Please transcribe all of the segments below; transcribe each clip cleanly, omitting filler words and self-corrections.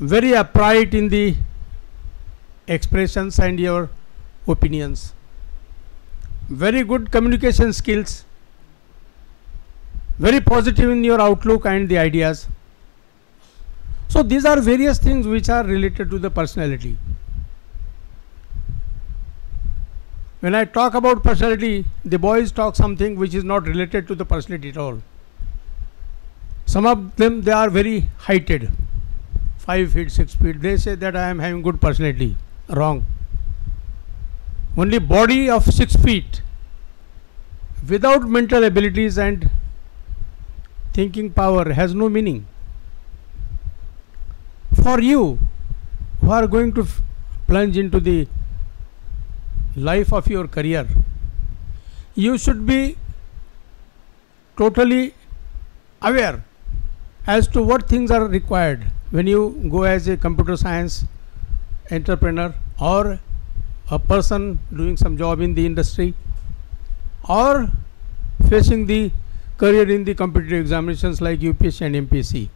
very upright in the expressions and your opinions, very good communication skills, very positive in your outlook and the ideas. So these are various things which are related to the personality. When I talk about personality, the boys talk something which is not related to the personality at all. Some of them, they are very heighted, 5 feet, 6 feet. They say that I am having good personality. Wrong. Only body of 6 feet without mental abilities and thinking power has no meaning. For you who are going to plunge into the life of your career, you should be totally aware as to what things are required when you go as a computer science entrepreneur or a person doing some job in the industry or facing the career in the competitive examinations like UPSC and MPSC.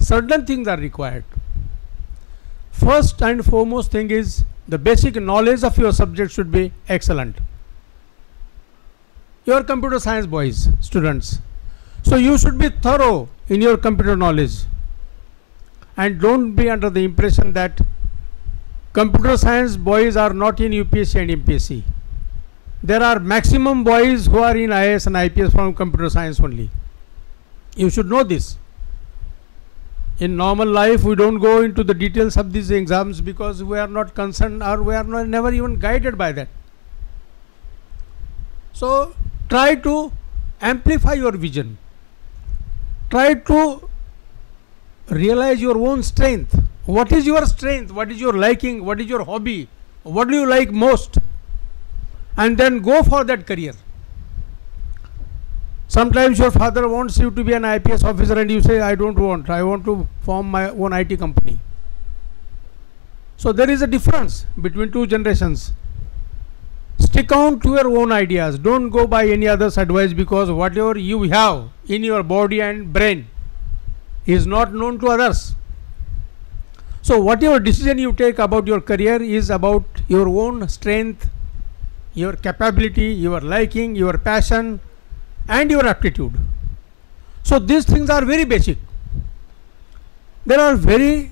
Certain things are required. First and foremost thing is the basic knowledge of your subject should be excellent. You are computer science boys, students. So you should be thorough in your computer knowledge. And don't be under the impression that computer science boys are not in UPSC and MPSC. There are maximum boys who are in IAS and IPS from computer science only. You should know this. In normal life, we don't go into the details of these exams because we are not concerned or we are never even guided by that. So try to amplify your vision. Try to realize your own strength. What is your strength? What is your liking? What is your hobby? What do you like most? And then go for that career. Sometimes your father wants you to be an IPS officer and you say, I don't want, I want to form my own IT company. So there is a difference between two generations. Stick on to your own ideas. Don't go by any other's advice, because whatever you have in your body and brain is not known to others. So whatever decision you take about your career is about your own strength, your capability, your liking, your passion, and your aptitude. So these things are very basic. There are very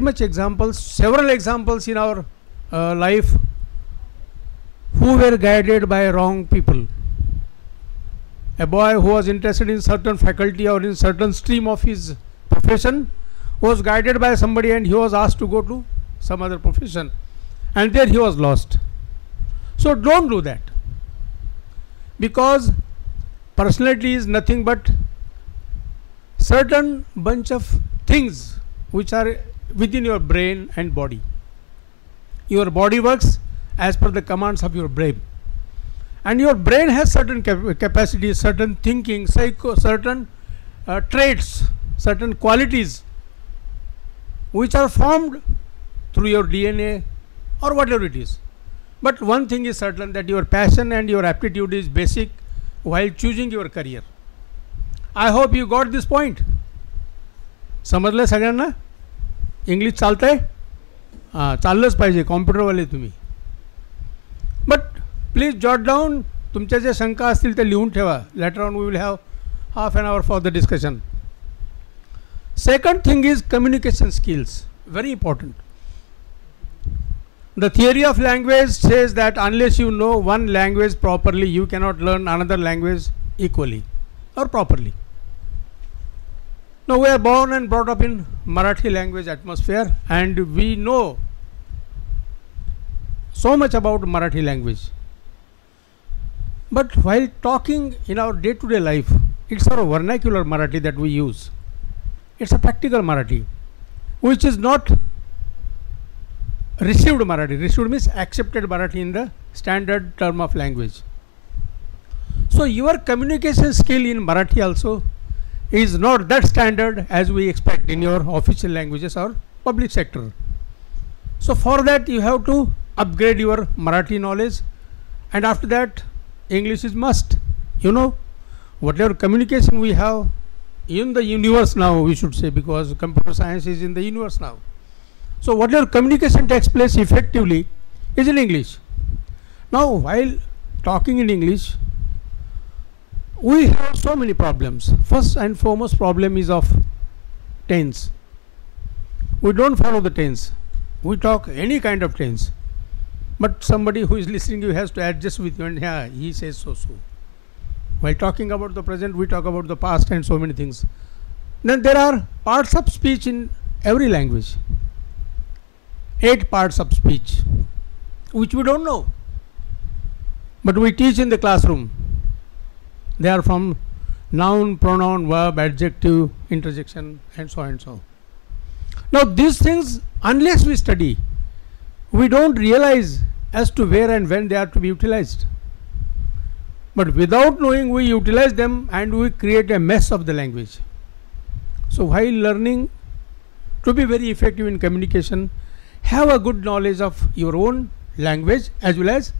much examples, several examples in our life who were guided by wrong people. A boy who was interested in certain faculty or in certain stream of his profession was guided by somebody and he was asked to go to some other profession, and there he was lost. So don't do that, because personality is nothing but certain bunch of things which are within your brain and body. Your body works as per the commands of your brain, and your brain has certain capacities, certain thinking, certain traits, certain qualities which are formed through your DNA or whatever it is. But one thing is certain, that your passion and your aptitude is basic while choosing your career. I hope you got this point. समजलं सगळ्यांना? English चालतंय? चाललंच पाहिजे, कॉम्प्युटरवाले तुम्ही. But please jot down, तुमच्या ज्या शंका असतील ते लिहून ठेवा. Later on we will have half an hour for the discussion. Second thing is communication skills, very important. The theory of language says that unless you know one language properly, you cannot learn another language equally or properly. Now we are born and brought up in Marathi language atmosphere, and we know so much about Marathi language. But while talking in our day-to-day life, it's our vernacular Marathi that we use. It's a practical Marathi, which is not received Marathi. Received means accepted Marathi in the standard term of language. So your communication skill in Marathi also is not that standard as we expect in your official languages or public sector. So for that you have to upgrade your Marathi knowledge, and after that English is must. You know, whatever communication we have in the universe now, we should say, because computer science is in the universe now. So whatever communication takes place effectively is in English. Now while talking in English, we have so many problems. First and foremost problem is of tense. We don't follow the tense. We talk any kind of tense. But somebody who is listening, you has to adjust with you, and yeah, he says so. While talking about the present, we talk about the past and so many things. Then there are parts of speech in every language. 8 parts of speech, which we don't know. But we teach in the classroom. They are from noun, pronoun, verb, adjective, interjection, and so and so. Now these things, unless we study, we don't realize as to where and when they are to be utilized. But without knowing, we utilize them and we create a mess of the language. So while learning to be very effective in communication, have a good knowledge of your own language as well as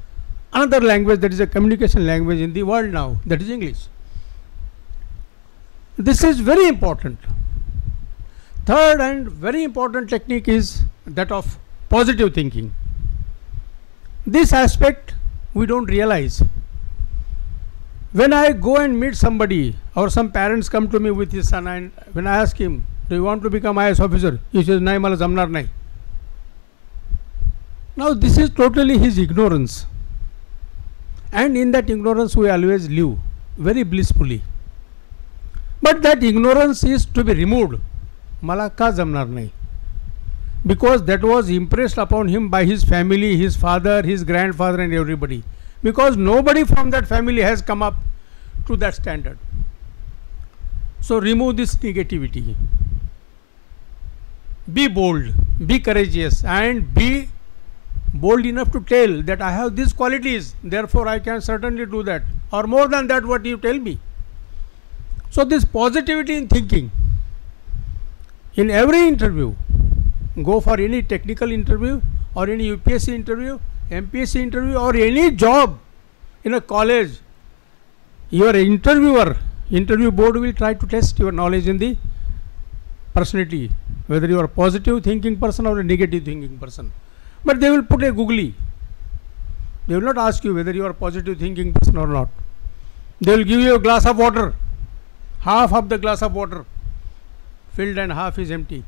another language that is a communication language in the world now, that is English. This is very important. Third and very important technique is that of positive thinking. This aspect we don't realize. When I go and meet somebody, or some parents come to me with his son, and when I ask him, do you want to become IAS officer? He says, "Nai, mala jamnar nahi." Now this is totally his ignorance. And in that ignorance we always live very blissfully. But that ignorance is to be removed. Mala ka jamnar nahi. Because that was impressed upon him by his family, his father, his grandfather and everybody. Because nobody from that family has come up to that standard. So remove this negativity. Be bold, be courageous, and be bold enough to tell that I have these qualities, therefore I can certainly do that, or more than that what you tell me. So this positivity in thinking, in every interview, go for any technical interview or any UPSC interview, MPSC interview, or any job in a college, your interview board will try to test your knowledge in the personality, whether you are a positive thinking person or a negative thinking person. But they will put a googly. They will not ask you whether you are a positive thinking person or not. They will give you a glass of water, half of the glass of water filled and half is empty.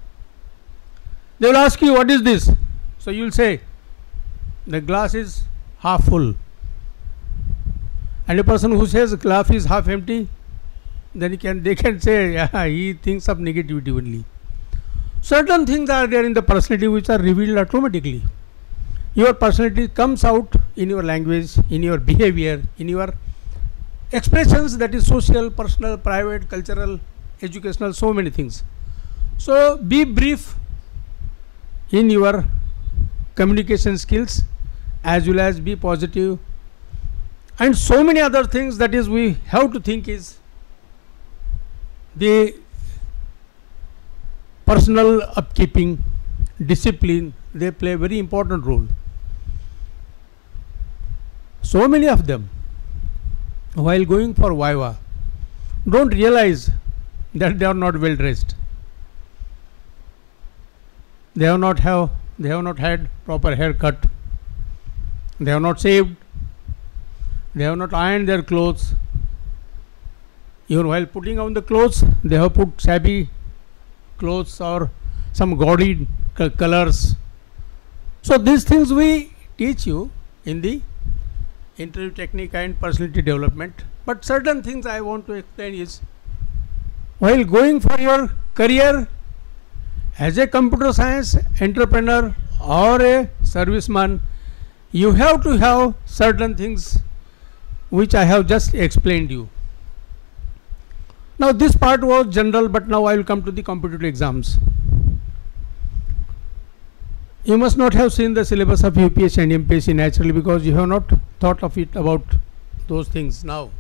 They will ask you, what is this? So you will say, the glass is half full. And a person who says glass is half empty, then they can say, yeah, he thinks of negativity only. Certain things are there in the personality which are revealed automatically. Your personality comes out in your language, in your behavior, in your expressions, that is social, personal, private, cultural, educational, so many things. So be brief in your communication skills as well as be positive, and so many other things that is we have to think is the personal upkeeping, discipline, they play a very important role. So many of them, while going for Viva, don't realize that they are not well dressed. They have not had proper haircut. They have not shaved. They have not ironed their clothes. Even while putting on the clothes, they have put shabby clothes or some gaudy colors. So these things we teach you in the interview technique and personality development. But certain things I want to explain is, while going for your career as a computer science entrepreneur or a serviceman, you have to have certain things which I have just explained you. Now this part was general, but now I will come to the competitive exams. You must not have seen the syllabus of UPSC and MPSC naturally, because you have not thought of it about those things now.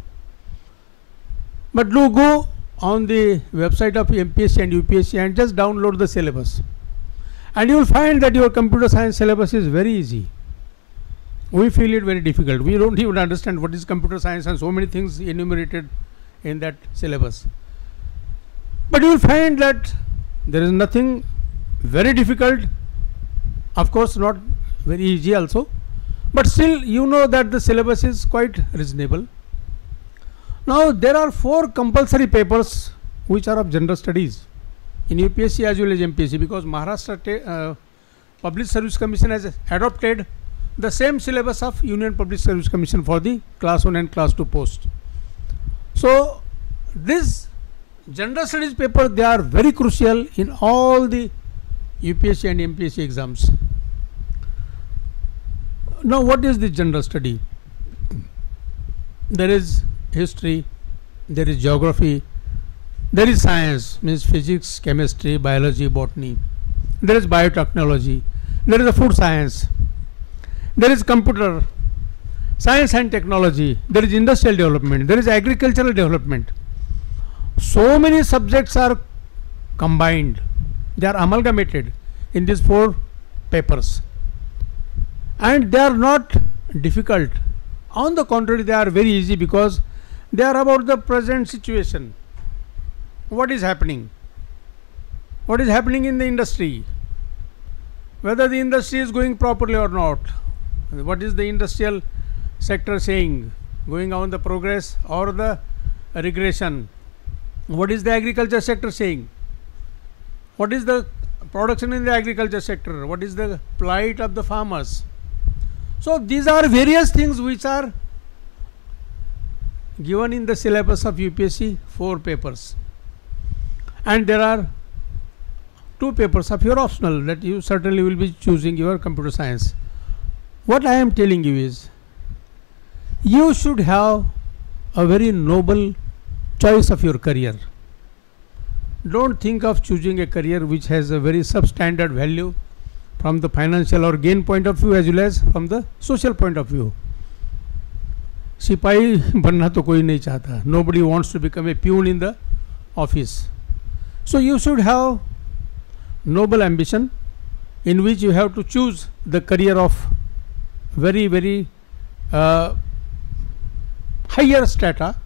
But do go on the website of MPSC and UPSC and just download the syllabus, and you will find that your computer science syllabus is very easy. We feel it very difficult. We don't even understand what is computer science and so many things enumerated in that syllabus. But you will find that there is nothing very difficult, of course not very easy also, but still you know that the syllabus is quite reasonable. Now there are 4 compulsory papers which are of general studies in UPSC as well as MPSC, because Maharashtra Public Service Commission has adopted the same syllabus of Union Public Service Commission for the class 1 and class 2 post. So this general studies paper, they are very crucial in all the UPSC and MPSC exams. Now what is the general study? There is history, there is geography, there is science, means physics, chemistry, biology, botany, there is biotechnology, there is a food science, there is computer science and technology, there is industrial development, there is agricultural development. So many subjects are combined, they are amalgamated in these 4 papers, and they are not difficult. On the contrary, they are very easy, because they are about the present situation. What is happening? What is happening in the industry? Whether the industry is going properly or not. What is the industrial sector saying? Going on the progress or the regression? What is the agriculture sector saying? What is the production in the agriculture sector? What is the plight of the farmers? So these are various things which are given in the syllabus of UPSC, 4 papers. And there are 2 papers of your optional, that you certainly will be choosing your computer science. What I am telling you is, you should have a very noble choice of your career. Don't think of choosing a career which has a very substandard value from the financial or gain point of view as well as from the social point of view. सिपाही बनना तो कोई नहीं चाहता. Nobody wants to become a peon in the office. So you should have noble ambition in which you have to choose the career of very, very higher strata,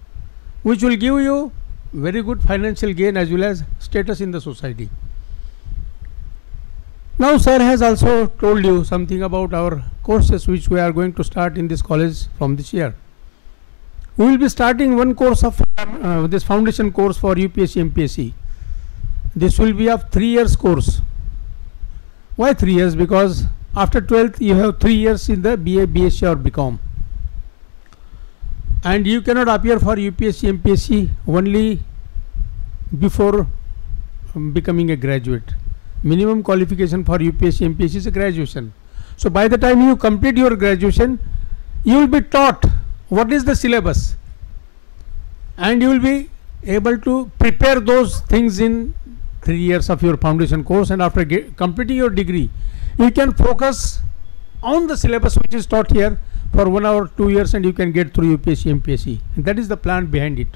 which will give you very good financial gain as well as status in the society. Now sir has also told you something about our courses which we are going to start in this college from this year. We will be starting one course of this foundation course for UPSC MPSC. This will be of 3 years course. Why 3 years? Because after 12th you have 3 years in the BA, BSc or BCom, and you cannot appear for UPSC MPSC only before becoming a graduate. Minimum qualification for UPSC MPSC is a graduation. So by the time you complete your graduation, you will be taught what is the syllabus, and you will be able to prepare those things in 3 years of your foundation course, and after completing your degree you can focus on the syllabus which is taught here for 1 or 2 years, and you can get through UPSC MPSC, and that is the plan behind it.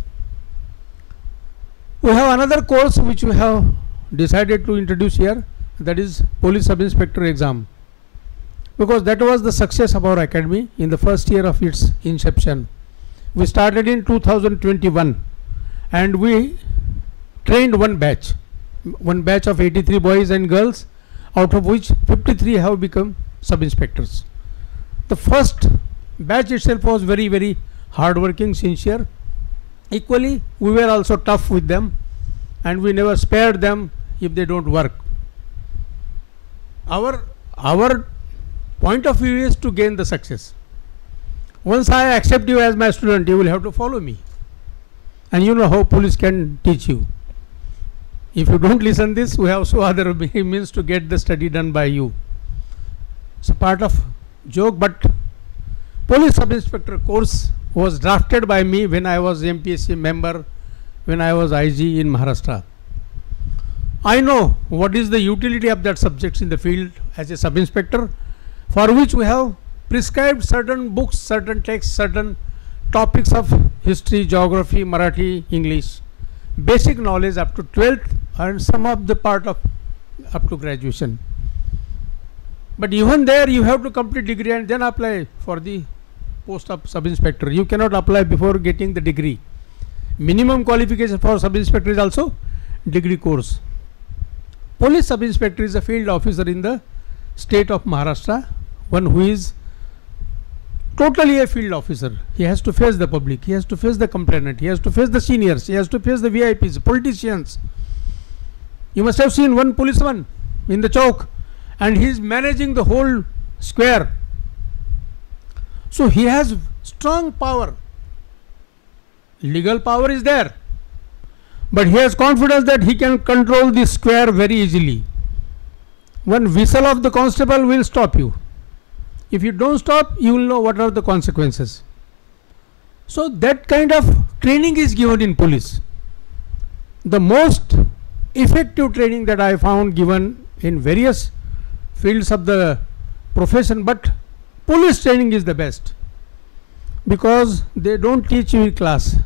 We have another course which we have decided to introduce here, that is Police Sub Inspector exam, because that was the success of our academy in the first year of its inception. We started in 2021 and we trained one batch of 83 boys and girls, out of which 53 have become sub-inspectors. The first batch itself was very, very hard-working, sincere. Equally, we were also tough with them, and we never spared them if they don't work. Our point of view is to gain the success. Once I accept you as my student, you will have to follow me, and you know how police can teach you. If you don't listen this, we have so other means to get the study done by you. It's a part of joke, but Police Sub Inspector course was drafted by me when I was MPSC member, when I was IG in Maharashtra. I know what is the utility of that subjects in the field as a sub inspector, for which we have prescribed certain books, certain texts, certain topics of history, geography, Marathi, English, basic knowledge up to 12th, and some of the part of up to graduation. But even there you have to complete degree and then apply for the post of sub inspector. You cannot apply before getting the degree. Minimum qualification for sub inspector is also degree course. Police sub-inspector is a field officer in the state of Maharashtra, one who is totally a field officer. He has to face the public, he has to face the complainant, he has to face the seniors, he has to face the VIPs, politicians. You must have seen one policeman in the chowk, and he is managing the whole square. So he has strong power. Legal power is there, but he has confidence that he can control the square very easily. One whistle of the constable will stop you. If you don't stop, you will know what are the consequences. So that kind of training is given in police. The most effective training that I found given in various fields of the profession, but police training is the best, because they don't teach you in class,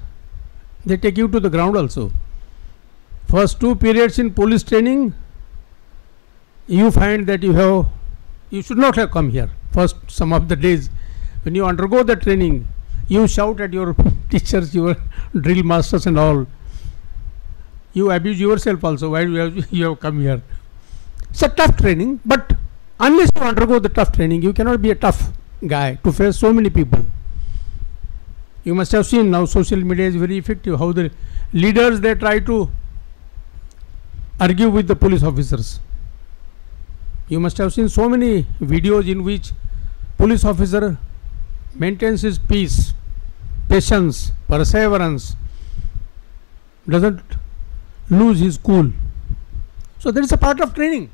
they take you to the ground also. First 2 periods in police training, you find that you should not have come here. First some of the days when you undergo the training, you shout at your teachers, your drill masters and all. You abuse yourself also. Why you have come here? It's a tough training, but unless you undergo the tough training, you cannot be a tough guy to face so many people. You must have seen now social media is very effective, how the leaders, they try to argue with the police officers. You must have seen so many videos in which police officer maintains his peace, patience, perseverance, doesn't lose his cool. So that is a part of training.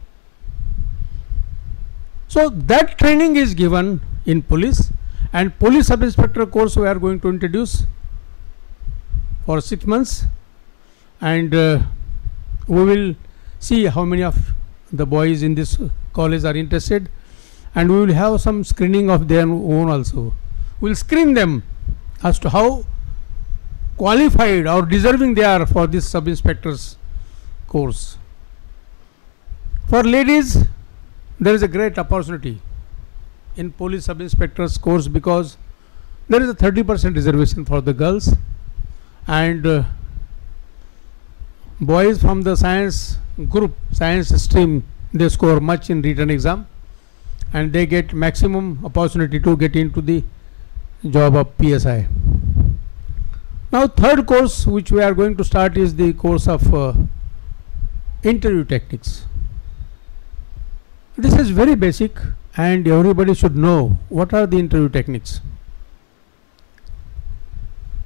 So that training is given in police, and police sub-inspector course we are going to introduce for 6 months, and we will see how many of the boys in this college are interested, and we will have some screening of their own also. We will screen them as to how qualified or deserving they are for this sub-inspector's course. For ladies, there is a great opportunity in police sub-inspector's course, because there is a 30% reservation for the girls, and boys from the science group, science stream, they score much in written exam, and they get maximum opportunity to get into the job of PSI. Now third course which we are going to start is the course of interview techniques. This is very basic, and everybody should know what are the interview techniques.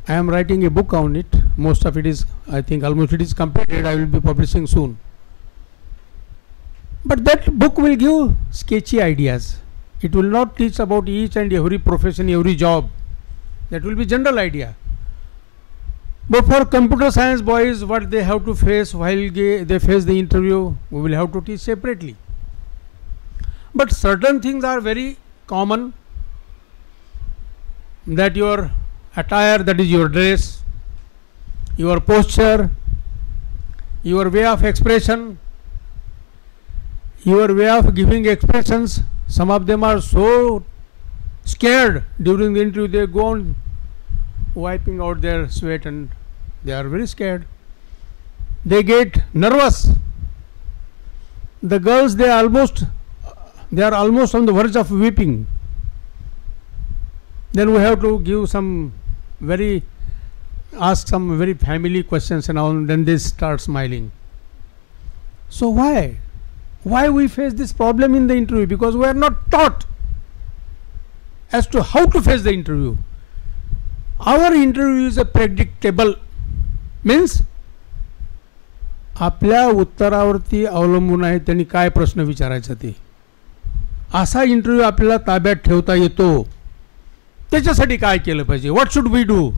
I am writing a book on it. Most of it is, I think almost it is completed. I will be publishing soon. But that book will give sketchy ideas. It will not teach about each and every profession, every job. That will be general idea. But for computer science boys, what they have to face while they face the interview, we will have to teach separately. But certain things are very common, that your attire, that is your dress, your posture, your way of expression, your way of giving expressions. Some of them are so scared during the interview, they go on wiping out their sweat, and they are very scared. They get nervous. The girls, they are almost on the verge of weeping. Then we have to give ask some very family questions, and then they start smiling. So why we face this problem in the interview? Because we are not taught as to how to face the interview. Our interview is a predictable, means आपल्या उत्तरावरती अवलंबून आहे त्यांनी काय प्रश्न विचारायचा ते. असा interview आपल्याला ताब्यात ठेवता येतो. त्याच्यासाठी काय केलं पाहिजे? What should we do?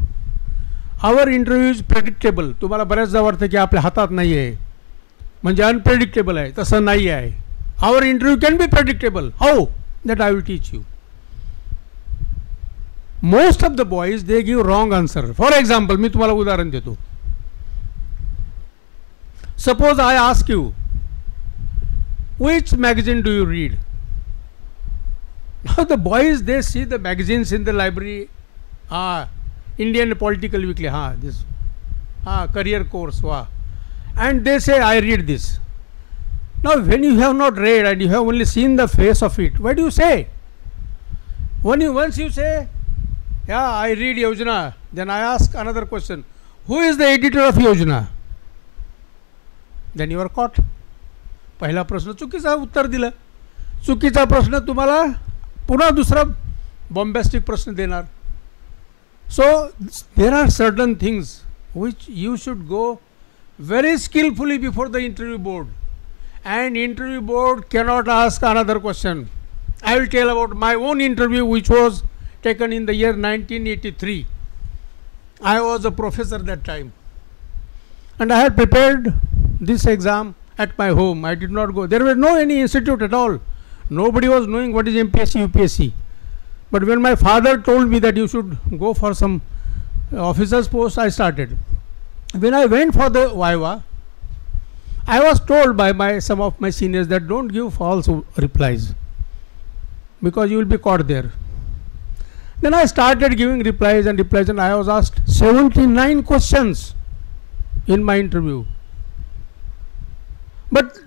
Our interview is predictable. तुम्हाला बऱ्याचदा वाटतं की आपल्या हातात नाही आहे, म्हणजे अनप्रेडिक्टेबल आहे. तसं नाही आहे. Our interview can be predictable. How? That I will teach you. Most of the boys they give wrong answer. For example, मी तुम्हाला उदाहरण देतो. Suppose I ask you, which magazine do you read? Now the boys, they see the magazines in the library. Indian Political Weekly, this career course, and they say, I read this. Now, when you have not read and you have only seen the face of it, what do you say? Once you say, yeah, I read Yojana, then I ask another question, who is the editor of Yojana? Then you are caught. पहिला प्रश्न चुकीचा उत्तर दिलं, चुकीचा प्रश्न तुम्हाला पुन्हा दुसरा bombastic प्रश्न देणार. So there are certain things which you should go very skillfully before the interview board, and interview board cannot ask another question. I will tell about my own interview which was taken in the year 1983. I was a professor that time, and I had prepared this exam at my home. I did not go. There was no any institute at all. Nobody was knowing what is MPSC, UPSC. But when my father told me that you should go for some officer's post, I started. When I went for the Viva, I was told by some of my seniors that don't give false replies because you will be caught there. Then I started giving replies, and I was asked 79 questions in my interview. But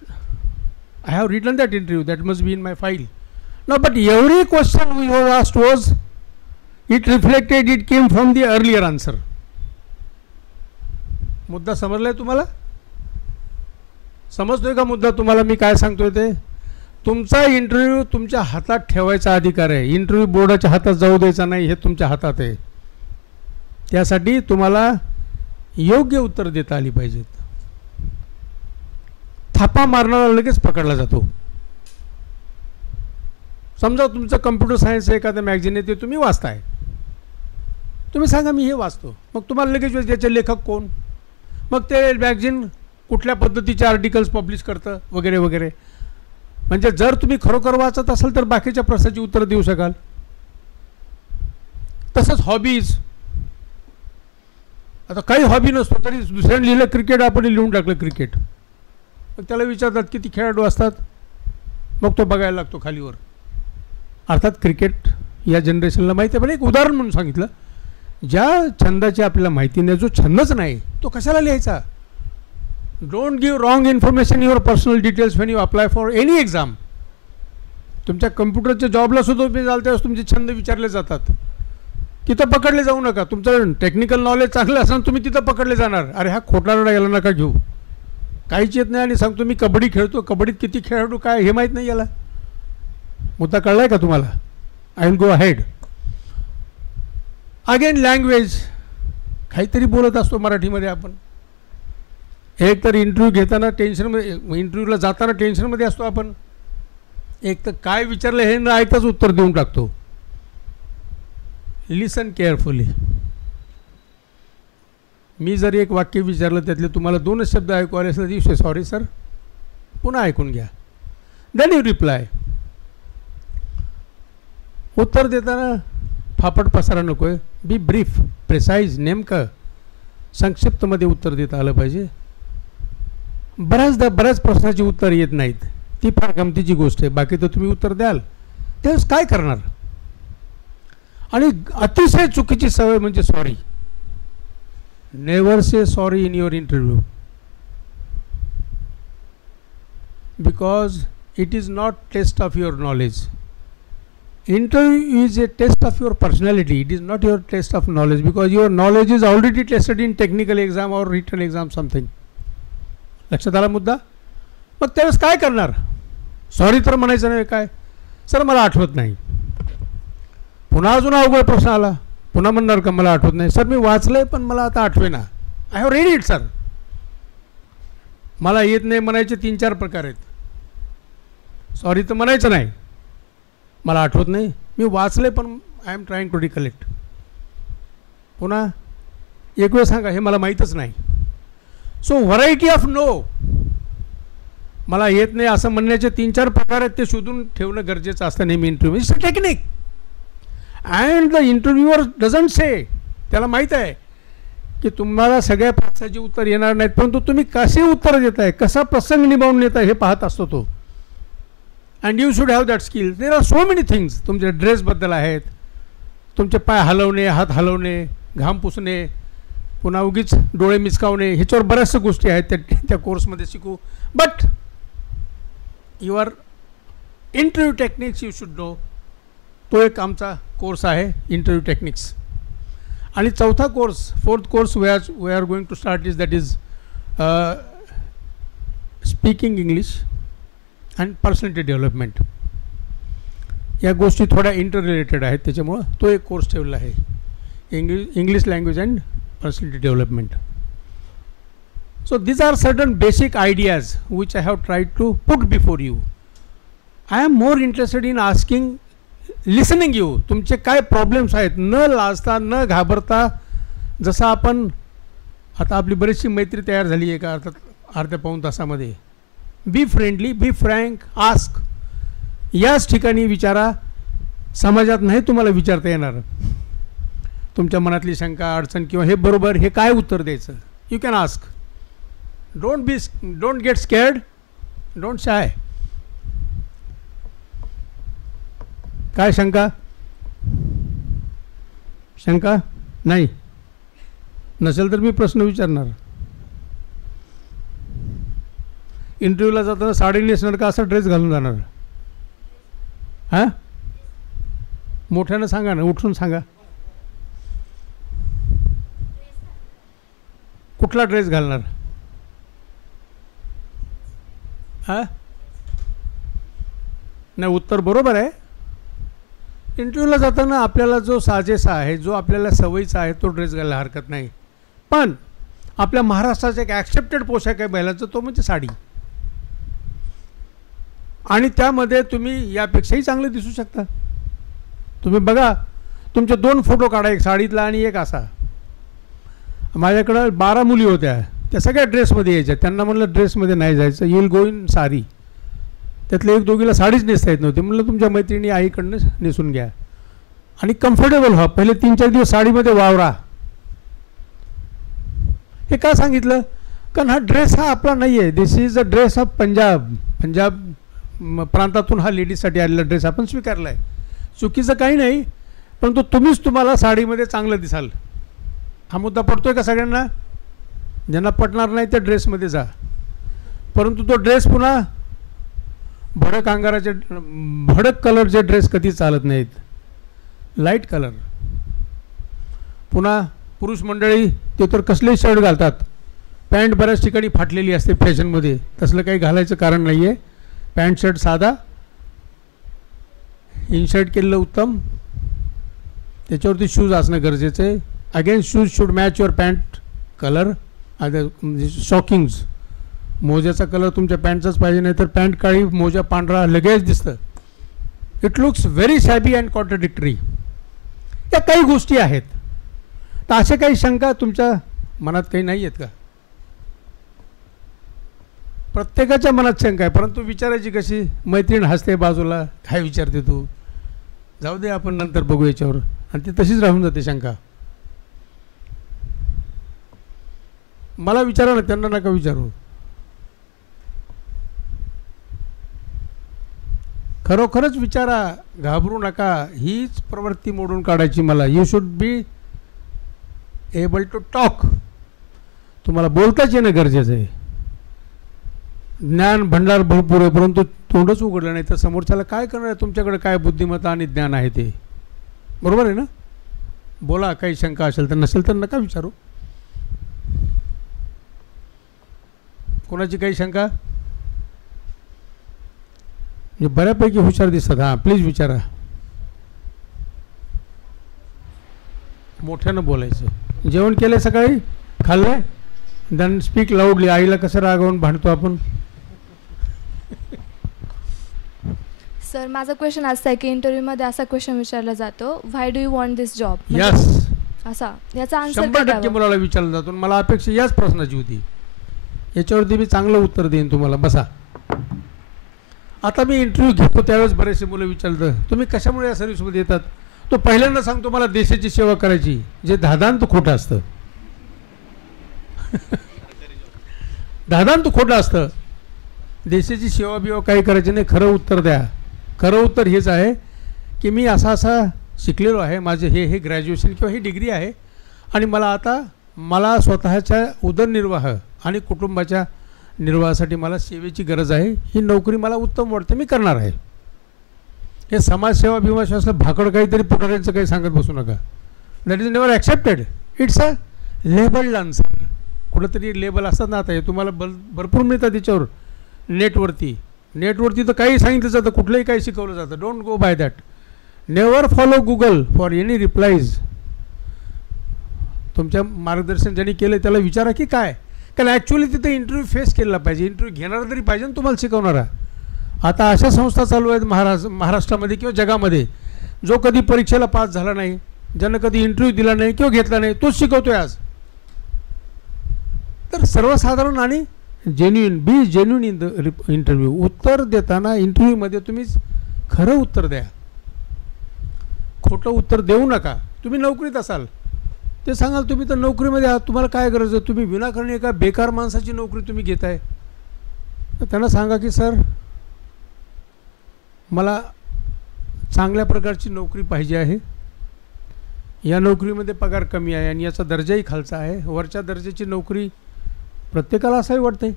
I have written that interview, that must be in my file. No, but every question we were asked was, it reflected, it came from the earlier answer. मुद्दा समजलाय तुम्हाला? समजतोय का मुद्दा तुम्हाला मी काय सांगतोय ते? तुमचा interview तुमच्या हातात ठेवायचा अधिकार आहे. इंटरव्ह्यू बोर्डाच्या हातात जाऊ द्यायचा नाही, हे तुमच्या हातात आहे. त्यासाठी तुम्हाला योग्य उत्तर देता आली पाहिजेत. थापा मारणारा लगेच पकडला जातो. समजा तुमचं कम्प्युटर सायन्स एखादं मॅगझिन आहे, ते तुम्ही वाचताय, तुम्ही सांगा मी हे वाचतो, मग तुम्हाला लगेच त्याचे लेखक कोण, मग ते मॅगझिन कुठल्या पद्धतीचे आर्टिकल्स पब्लिश करतं वगैरे वगैरे. म्हणजे जर तुम्ही खरोखर वाचत असाल तर बाकीच्या प्रश्नाची उत्तर देऊ शकाल. तसंच हॉबीज, आता काही हॉबी नसतो तरी दुसऱ्याने लिहिलं क्रिकेट, आपण लिहून टाकलं क्रिकेट, मग त्याला विचारतात किती खेळाडू असतात, मग तो बघायला लागतो खालीवर. अर्थात क्रिकेट या जनरेशनला माहिती आहे, पण एक उदाहरण म्हणून सांगितलं. ज्या छंदाची आपल्याला माहिती नाही, जो छंदच नाही, तो कशाला लिहायचा. Don't give wrong information your personal details when you apply for any exam. तुमच्या कम्प्युटरच्या जॉबला सुद्धा तुम्ही जाल त्यावेळेस तुमचे छंद विचारले जातात. तिथं पकडले जाऊ नका. तुमचं टेक्निकल नॉलेज चांगलं असणार, तुम्ही तिथं पकडले जाणार. अरे हा खोटा रडा याला नका घेऊ, काहीच येत नाही, आणि सांगतो मी कबड्डी खेळतो, कबड्डीत किती खेळाडू काय हे माहीत नाही याला. मुद्दा कळलाय का तुम्हाला? I will go ahead. Again language, काहीतरी बोलत असतो मराठीमध्ये आपण. एक तर इंटरव्ह्यू घेताना टेन्शनमध्ये, इंटरव्ह्यूला जाताना टेन्शनमध्ये असतो आपण. एक तर काय विचारलं हे न ऐकताच उत्तर देऊन टाकतो. लिसन केअरफुली. मी जर एक वाक्य विचारलं, त्यातले तुम्हाला 2च शब्द ऐकू आले असेल, दिवशी सॉरी सर, पुन्हा ऐकून घ्या. Then you reply. उत्तर देताना फापट पसारा नको आहे. बी ब्रीफ, प्रिसाइज, नेमकं संक्षिप्तमध्ये उत्तर देता आलं पाहिजे. बऱ्याच प्रश्नाची उत्तर येत नाहीत, ती फार गमतीची गोष्ट आहे. बाकी तर तुम्ही उत्तर द्याल, त्यावेळेस काय करणार. आणि अतिशय चुकीची सवय म्हणजे sorry. Never say sorry in your interview, because it is not test of your knowledge. Interview is a test of your personality. It is not your test of knowledge, because your knowledge is already tested in technical exam or written exam something. लक्षात आला मुद्दा? मग त्यावेळेस काय करणार? Sorry तर म्हणायचं नाही. काय सर मला आठवत नाही. पुन्हा अजून अवघड प्रश्न आला, पुन्हा म्हणणार का मला आठवत नाही. सर मी वाचलंय पण मला आता आठवेना. I have read it sir. मला येत नाही म्हणायचे 3-4 प्रकार आहेत. सॉरी तर म्हणायचं नाही, मला आठवत नाही, मी वाचले पण I am trying to recollect. पुन्हा एक वेळ सांगा हे मला माहीतच नाही. So variety of no. मला येत नाही असं म्हणण्याचे 3-4 प्रकार आहेत, ते शोधून ठेवणं गरजेचं असतं नेहमी interview. It's a technique. And the interviewer doesn't say, त्याला माहीत आहे की तुम्हाला सगळ्या प्रश्नाची उत्तर येणार नाहीत, परंतु तुम्ही कसे उत्तर देताय, कसा प्रसंग निभावून नेताय हे पाहत असतो तो. And you should have that skill. There are so many things. तुमच्या ड्रेसबद्दल आहेत, तुमचे पाय हलवणे, हात हलवणे, घाम पुसणे, पुन्हा उगीच डोळे मिचकावणे, ह्याच्यावर बऱ्याचशा गोष्टी आहेत त्या कोर्समध्ये शिकू. But your interview techniques you should know. तो एक आमचा कोर्स आहे इंटरव्ह्यू टेक्निक्स. आणि चौथा course, fourth course we are going to start is that is speaking English and personality development. या गोष्टी थोड्या इंटर रिलेटेड आहेत, त्याच्यामुळं तो एक कोर्स ठेवला आहे, English language and personality development. So these are certain basic ideas which I have tried to put before you. I am more interested in asking, listening you. तुमचे काय प्रॉब्लेम्स आहेत, न लाजता न घाबरता. जसं आपण आता आपली बरीचशी मैत्री तयार झाली आहे का अर्ध्या पाऊण तासामध्ये. Be friendly, be frank, ask. याच ठिकाणी विचारा, समाजात नाही तुम्हाला विचारता येणार. तुमच्या मनातली शंका, अडचण किंवा हे बरोबर, हे काय उत्तर द्यायचं, you can ask. don't get scared, don't shy. काय शंका नाही नसेल तर मी प्रश्न विचारणार. इंटरव्ह्यूला जाताना साडी नेसणार का असा ड्रेस घालून जाणार? हां, मोठ्यानं सांगा ना, उठून सांगा. कुठला ड्रेस घालणार? हां, नाही, उत्तर बरोबर आहे. इंटरव्ह्यूला जाताना आपल्याला जो साजेसा आहे, जो आपल्याला सवयीचा आहे, तो ड्रेस घालायला हरकत नाही. पण आपल्या महाराष्ट्राचा एक ॲक्सेप्टेड पोशाख आहे महिलांचा, तो म्हणजे साडी. आणि त्यामध्ये तुम्ही यापेक्षाही चांगले दिसू शकता. तुम्ही बघा, तुमचे 2 फोटो काढा, एक साडीतला आणि एक असा. माझ्याकडं 12 मुली होत्या, त्या सगळ्या ड्रेसमध्ये यायच्या. त्यांना म्हणलं ड्रेसमध्ये नाही जायचं, you will go in sari. त्यातल्या एक दोघीला साडीच नेसता येत नव्हती. म्हणलं तुमच्या मैत्रिणी आईकडनं नेसून घ्या आणि कम्फर्टेबल व्हा. पहिले 3-4 दिवस साडीमध्ये वावरा. हे का सांगितलं? कारण हा ड्रेस हा आपला नाही आहे. This is a dress of Punjab प्रांतातून हा लेडीजसाठी आलेला ड्रेस आपण स्वीकारला आहे. चुकीचं काही नाही, परंतु तुम्हीच तुम्हाला साडीमध्ये चांगलं दिसाल. हा मुद्दा पडतोय का सगळ्यांना? ज्यांना पटणार नाही त्या ड्रेसमध्ये जा. परंतु तो ड्रेस पुन्हा भडक अंगाराचे, भडक कलरचे ड्रेस कधी चालत नाहीत. Light colour. पुन्हा पुरुष मंडळी ते तर कसलेही शर्ट घालतात. पॅन्ट बऱ्याच ठिकाणी फाटलेली असते फॅशनमध्ये. तसलं काही घालायचं कारण नाही आहे. पॅन्ट शर्ट साधा, इनशर्ट केलेलं उत्तम. त्याच्यावरती शूज असणं गरजेचं आहे. Again shoes should match your pant colour. Stockings, मोजाचा कलर तुमच्या पॅन्टचाच पाहिजे, नाही तर पॅन्ट काळी मोजा पांढरा लगेच दिसतं. It looks very shabby and contradictory. या काही गोष्टी आहेत. तर अशा काही शंका तुमच्या मनात काही नाही आहेत का? प्रत्येकाच्या मनात शंका आहे, परंतु विचारायची कशी? मैत्रीण हसते बाजूला, काय विचारते तू, जाऊ दे आपण नंतर बघू याच्यावर, आणि ती तशीच राहून जाते शंका. मला विचारा ना, त्यांना नका विचारू. खरोखरच विचारा, घाबरू नका. हीच प्रवृत्ती मोडून काढायची मला. You should be able to talk. तुम्हाला बोलताच येणं गरजेचं आहे. ज्ञान भंडार भरपूर आहे, परंतु तोंडच उघडलं नाही तर समोरच्याला काय करणार आहे? तुमच्याकडे काय बुद्धिमत्ता आणि ज्ञान आहे ते? बरोबर आहे ना? बोला, काही शंका असेल तर. नसेल तर नका विचारू. कोणाची काही शंका? म्हणजे बऱ्यापैकी हुशार दिसतात. हां, प्लीज विचारा. मोठ्यानं बोलायचं. जेवण केलं सकाळी? खाल्लं? Then speak loudly. आईला कसं रागवून भांडतो आपण. सर, माझा क्वेश्चन असा आहे की इंटरव्ह्यूमध्ये असा क्वेश्चन विचारला जातो, why do you want this job? Yes, असा याचा आन्सर 100% मुलाला विचारला जातो. मला अपेक्षा याच प्रश्नाची होती. याच्यावरती मी चांगलं उत्तर देईन तुम्हाला. बसा. आता मी इंटरव्ह्यू घेतो त्यावेळेस बरेचसे मुलं विचारतं, तुम्ही कशामुळे या सर्व्हिसमध्ये येतात? तो पहिल्यांदा सांगतो मला देशाची सेवा करायची, जे धादांत खोटं असतं. धादांत खोटं असतं. देशाची सेवा बिवा काही करायची नाही. खरं उत्तर द्या. खरं उत्तर हेच आहे की मी असा शिकलेलो आहे, माझे हे ग्रॅज्युएशन किंवा ही डिग्री आहे, आणि मला आता मला स्वतःच्या उदरनिर्वाह आणि कुटुंबाच्या निर्वाहासाठी मला सेवेची गरज आहे. ही नोकरी मला उत्तम वाटते, मी करणार आहे. हे समाजसेवा भीमाशय असलं भाकड काहीतरी पुढाऱ्यांचं काही सांगत बसू नका. That is never accepted. It's a labelled answer. कुठंतरी लेबल असतात ना, आता हे तुम्हाला भरपूर मिळतात त्याच्यावर नेटवरती तर काही सांगितलं जातं, कुठलंही काही शिकवलं जातं. Don't go by that. Never follow Google for any replies. तुमच्या मार्गदर्शन ज्यांनी केलं त्याला विचारा की काय, कारण ॲक्च्युली तिथे इंटरव्ह्यू फेस केला पाहिजे. इंटरव्ह्यू घेणारा तरी पाहिजे ना तुम्हाला शिकवणारा. आता अशा संस्था चालू आहेत महाराष्ट्रामध्ये किंवा जगामध्ये, जो कधी परीक्षेला पास झाला नाही, ज्यानं कधी इंटरव्ह्यू दिला नाही किंवा घेतला नाही, तोच शिकवतोय आज. तर सर्वसाधारण आणि genuine, B genuine in the interview. उत्तर देताना इंटरव्ह्यूमध्ये तुम्ही खरं उत्तर द्या, खोटं उत्तर देऊ नका. तुम्ही नोकरीत असाल ते सांगाल तुम्ही तर नोकरीमध्ये आहात, तुम्हाला काय गरज आहे, तुम्ही विनाकारण एका बेकार माणसाची नोकरी तुम्ही घेताय. तर त्यांना सांगा की सर मला चांगल्या प्रकारची नोकरी पाहिजे आहे. या नोकरीमध्ये पगार कमी आहे आणि याचा दर्जाही खालचा आहे. वरच्या दर्जाची नोकरी प्रत्येकाला असंही वाटते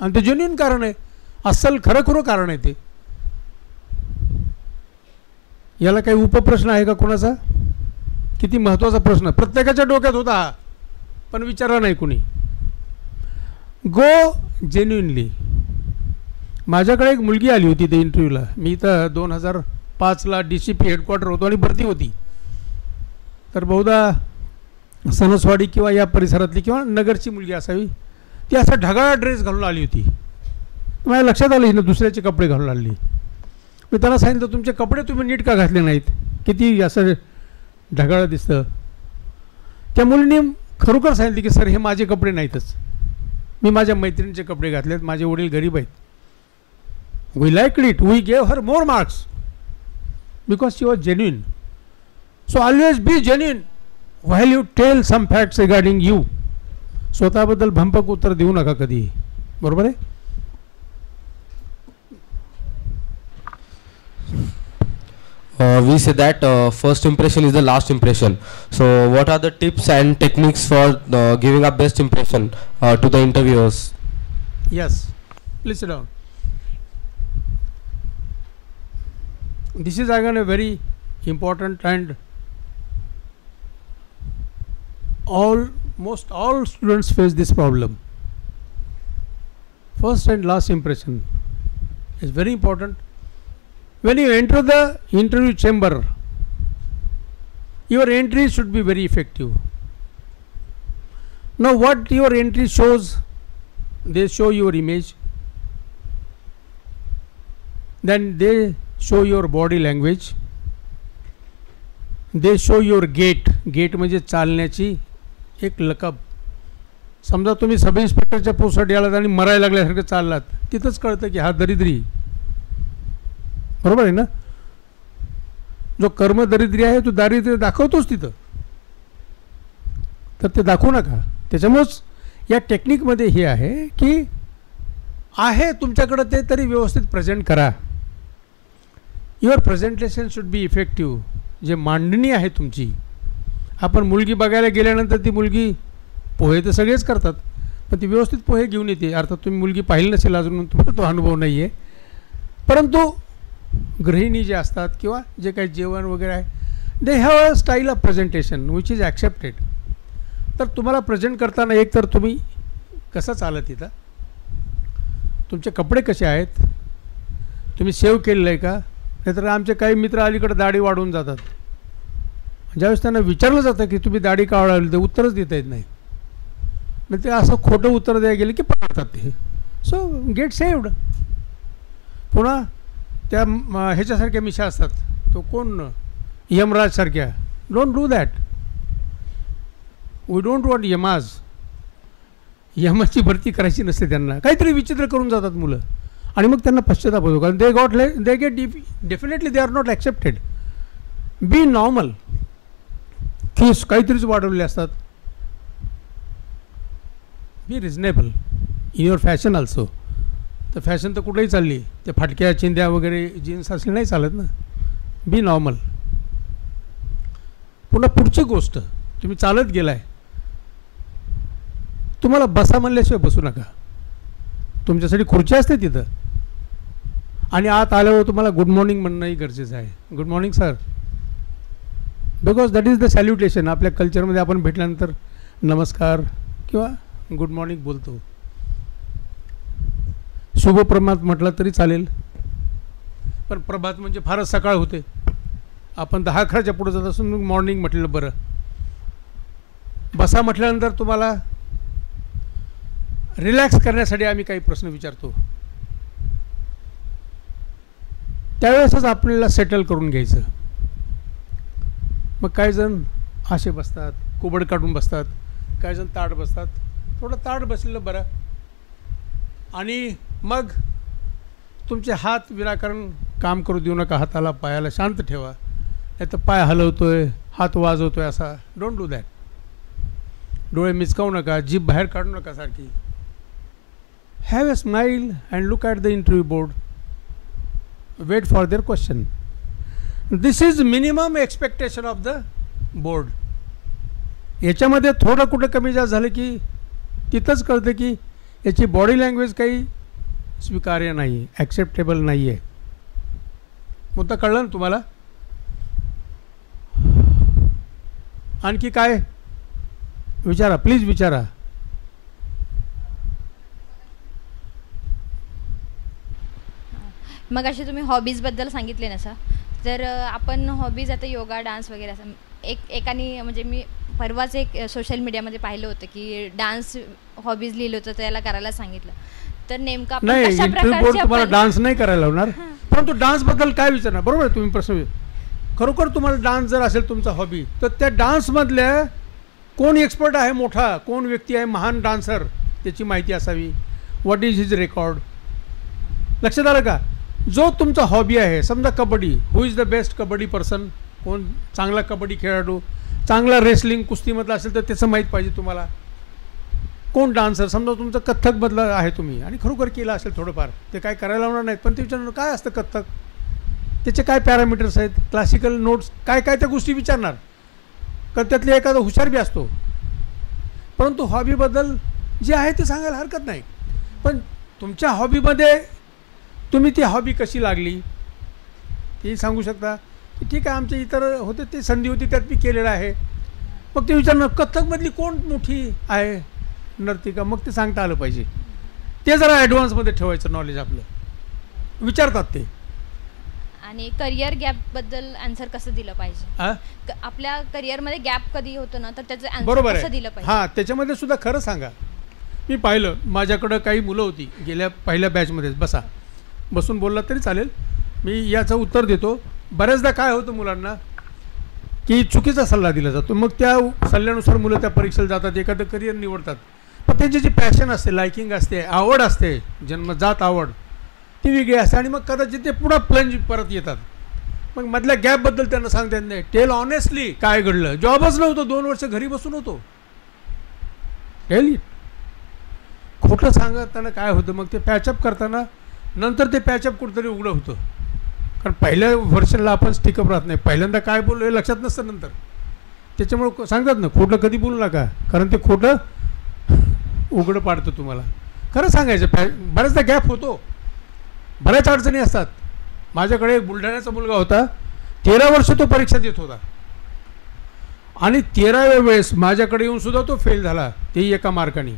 आणि ते जेन्युइन कारण आहे, अस्सल खरं कारण आहे ते. याला काही उपप्रश्न आहे का कोणाचा? किती महत्त्वाचा प्रश्न प्रत्येकाच्या डोक्यात होता हा, पण विचारला नाही कुणी. गो जेन्युइनली. माझ्याकडे एक मुलगी आली होती ते इंटरव्ह्यूला. मी इथं 2005ला DCP हेडक्वार्टर होतो आणि भरती होती. तर बहुधा सणसवाडी किंवा या परिसरातली किंवा नगरची मुलगी असावी. ती असा ढगाळ ड्रेस घालून आली होती. माझ्या लक्षात आलं हिनं दुसऱ्याचे कपडे घालून आली. मी त्यांना सांगितलं तुमचे कपडे तुम्ही नीट का घातले नाहीत, किती असं ढगाळ दिसतं. त्या मुलीने खरोखर सांगितले की सर हे माझे कपडे नाहीतच, मी माझ्या मैत्रिणीचे कपडे घातलेत, माझे वडील गरीब आहेत. We liked it, we gave her more marks because she was genuine. So always be genuine while you tell some facts regarding you. स्वतःबद्दल भंपक उत्तर देऊ नका कधी. बरोबर आहे? We say that first impression is the last impression. So what are the tips and techniques for giving a best impression to the interviewers? Yes, please sit down. This is again a very important and almost all students face this problem. First and last impression is very important. When you enter the interview chamber, your entry should be very effective. Now what your entry shows, they show your image, then they show your body language, they show your gait. Gait म्हणजे चालण्याची एक लकब. समजा तुम्ही सब इन्स्पेक्टरच्या पोस्टसाठी आलात आणि मरायला लागल्यासारखं चाललात, तिथंच कळतं की हा दरिद्री. बरोबर आहे ना? जो कर्मदरिद्री आहे तो दारिद्र्य दाखवतोच तिथं, तर ते दाखवू नका. त्याच्यामुळंच या टेक्निकमध्ये हे आहे की आहे तुमच्याकडं ते तरी व्यवस्थित प्रेझेंट करा. Your presentation should be effective. जे मांडणी आहे तुमची, आपण मुलगी बघायला गेल्यानंतर ती मुलगी पोहे तर सगळेच करतात, पण ती व्यवस्थित पोहे घेऊन येते. अर्थात तुम्ही मुलगी पाहिली नसेल अजून, तुम्हाला तो अनुभव नाही आहे. परंतु गृहिणी जे असतात किंवा जे काही जेवण वगैरे आहे, they have a style of presentation which is accepted. तर तुम्हाला प्रेझेंट करताना एक तर तुम्ही कसं चालत तिथं, तुमचे कपडे कसे आहेत, तुम्ही सेव्ह केलेलं आहे का. नाहीतर आमचे काही मित्र अलीकडे दाढी वाढवून जातात. ज्यावेळेस त्यांना विचारलं जातं की तुम्ही दाढी का वाढवली, ते उत्तरच देता येत नाही. मग ते असं खोटं उत्तर द्यायला गेले की पकडतात ते. So get saved. पुन्हा त्या ह्याच्यासारख्या मिशा असतात, तो कोण यमराजसारख्या. Don't do that. We don't want Yamas. यमाची भरती करायची नसते त्यांना. काहीतरी विचित्र करून जातात मुलं आणि मग त्यांना पश्चाताप होतो, कारण they get definitely they are not accepted. Be normal. केस काहीतरीच वाढवलेले असतात. Be reasonable in your fashion also. तर फॅशन तर कुठेही चालली, ते फाटक्या चिंध्या वगैरे जीन्स असले नाही चालत ना. बी नॉर्मल. पुन्हा पुढची गोष्ट, तुम्ही चालत गेलाय तुम्हाला बसा म्हणल्याशिवाय बसू नका. तुमच्यासाठी खुर्ची असते तिथं, आणि आत आल्यावर तुम्हाला गुड मॉर्निंग म्हणणंही गरजेचं आहे. Good morning sir, because that is the salutation. आपल्या कल्चरमध्ये आपण भेटल्यानंतर नमस्कार किंवा गुड मॉर्निंग बोलतो. शुभप्रभात म्हटलं तरी चालेल, पण प्रभात म्हणजे फारच सकाळ होते. आपण 10-11च्या पुढे जात असून मॉर्निंग म्हटलेलं बरं. बसा म्हटल्यानंतर तुम्हाला रिलॅक्स करण्यासाठी आम्ही काही प्रश्न विचारतो. त्यावेळेसच आपल्याला सेटल करून घ्यायचं. मग काही जण असे बसतात, कुबड काढून बसतात, काही जण ताठ बसतात. थोडं ताठ बसलेलं बरं. आणि मग तुमचे हात विनाकारण काम करू देऊ नका. हाताला पायाला शांत ठेवा. नाही तर पाय हलवतोय, हात वाजवतोय असा डोंट डू दॅट. डोळे मिचकावू नका, जीभ बाहेर काढू नका सारखी. Have a smile and look at the interview board. Wait for their question. This is minimum expectation of the board. याच्यामध्ये थोडं कुठं कमी जास्त झालं की तिथंच कळतं की याची बॉडी लँग्वेज काही स्वीकार्य नाही आहे, ॲक्सेप्टेबल नाही आहे. मुद्दा कळलं ना तुम्हाला? आणखी काय विचारा, प्लीज विचारा. मग असे तुम्ही हॉबीजबद्दल सांगितले ना सर, तर आपण हॉबीज आता योगा, डान्स वगैरे असं एकाने म्हणजे मी परवाच एक सोशल मीडियामध्ये पाहिलं होतं की डान्स हॉबीज लिहिलं होतं, त्याला करायला सांगितलं. तर नेमकं आपण नाही, कशा इंटरव्ह्यू बोर्ड तुम्हाला प्रकारचे डान्स नाही करायला लावणार, परंतु डान्सबद्दल काय विचारणार. बरोबर आहे तुम्ही प्रश्न. खरोखर तुम्हाला डान्स जर असेल तुमचा हॉबी, तर त्या डान्समधल्या कोण एक्सपर्ट आहे, मोठा कोण व्यक्ती आहे, महान डान्सर, त्याची माहिती असावी. What is his record. लक्षात आलं का? जो तुमचा हॉबी आहे, समजा kabaddi, who is the best kabaddi person, कोण चांगला कबड्डी खेळाडू, चांगला रेसलिंग कुस्तीमधला असेल तर त्याचं माहीत पाहिजे तुम्हाला. कोण डान्सर, समजा तुमचं कथ्थकमधलं आहे तुम्ही आणि खरोखर केलं असेल थोडंफार, ते काय करायला लावणार नाहीत, पण ते विचारणार काय असतं कथ्थक, त्याचे काय पॅरामीटर्स आहेत, क्लासिकल नोट्स काय काय त्या गोष्टी विचारणार. का त्यातले एखादा हुशार बी असतो. परंतु हॉबीबद्दल जे आहे ते सांगायला हरकत नाही. पण तुमच्या हॉबीमध्ये तुम्ही ती हॉबी कशी लागली तेही सांगू शकता. की ठीक आहे, आमचे इतर होते ते संधी होती त्यात मी केलेलं आहे. मग ते विचारणार कथ्थकमधली कोण मोठी आहे नर्तिका, मग ते सांगता आलं पाहिजे. ते जरा ॲडव्हान्समध्ये ठेवायचं नॉलेज आपलं. विचारतात ते. आणि करिअर गॅपबद्दल आन्सर कसं दिलं पाहिजे. आपल्या करिअरमध्ये गॅप कधी होतो ना, तर त्याचं आन्सर कसं दिलं पाहिजे. हां, त्याच्यामध्ये सुद्धा खरं सांगा. मी पाहिलं, माझ्याकडं काही मुलं होती गेल्या पहिल्या बॅचमध्येच. बसून बोलला तरी चालेल, मी याचं उत्तर देतो. बऱ्याचदा काय होतं मुलांना की चुकीचा सल्ला दिला जातो. मग त्या सल्ल्यानुसार मुलं त्या परीक्षेला जातात, एखादं करिअर निवडतात. पण त्यांची जी पॅशन असते, लायकिंग असते, आवड असते, जन्मजात आवड, ती वेगळी असते. आणि मग कदाचित ते पुन्हा प्लंज परत येतात. मग मधल्या गॅपबद्दल त्यांना सांगता येत नाही. टेल ऑनेस्टली काय घडलं. जॉबच नव्हतं, 2 वर्ष घरी बसून होतो. टेल खोटं सांगताना काय होतं, मग ते पॅचअप करताना नंतर ते पॅचअप कुठंतरी उघडं होतं. कारण पहिल्या व्हर्शनला आपण स्टिकअप राहत नाही. पहिल्यांदा काय बोललो हे लक्षात नसतं नंतर. त्याच्यामुळं सांगतात ना, खोटं कधी बोलू नका, कारण ते खोटं उघडं पाडतं तुम्हाला. खरं सांगायचं. बऱ्याचदा गॅप होतो, बऱ्याच अडचणी असतात. माझ्याकडे एक बुलढाण्याचा मुलगा होता, 13 वर्ष तो परीक्षा देत होता आणि 13व्या वेळेस माझ्याकडे येऊन सुद्धा तो फेल झाला, तेही एका मार्काने.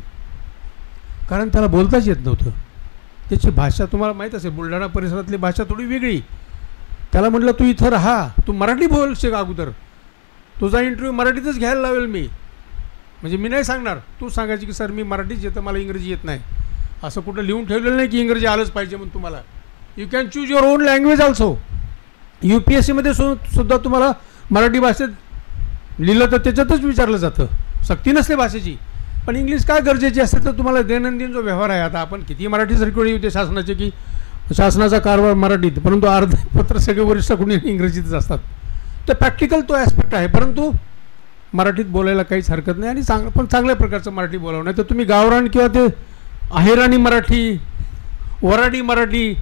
कारण त्याला बोलताच येत नव्हतं. त्याची भाषा तुम्हाला माहीत असेल, बुलढाणा परिसरातली भाषा थोडी वेगळी. त्याला म्हटलं तू इथं राहा, तू मराठी बोल शिक अगोदर, तुझा इंटरव्ह्यू मराठीतच घ्यायला लावेल मी. म्हणजे मी नाही सांगणार, तू सांगायची की सर मी मराठीच येतं, मला इंग्रजी येत नाही. असं कुठं लिहून ठेवलेलं नाही की इंग्रजी आलंच पाहिजे म्हणून तुम्हाला. You can choose your own language also. UPSCमध्ये सुद्धा तुम्हाला मराठी भाषेत लिहिलं तर त्याच्यातच विचारलं जातं, सक्ती नसते भाषेची. पण इंग्लिश काय गरजेची असते तर तुम्हाला दैनंदिन जो व्यवहार आहे, आता आपण किती मराठी सरकारी होते शासनाचे की शासनाचा कारभार मराठीत, परंतु अर्ध पत्र सगळे वरिष्ठ कोणी इंग्रजीतच असतात. तर प्रॅक्टिकल तो ॲस्पेक्ट आहे. परंतु मराठीत बोलायला काहीच हरकत नाही आणि पण चांगल्या प्रकारचं मराठी बोलावं. नाही तर तुम्ही गावरान किंवा ते अहिराणी मराठी, वराडी मराठी,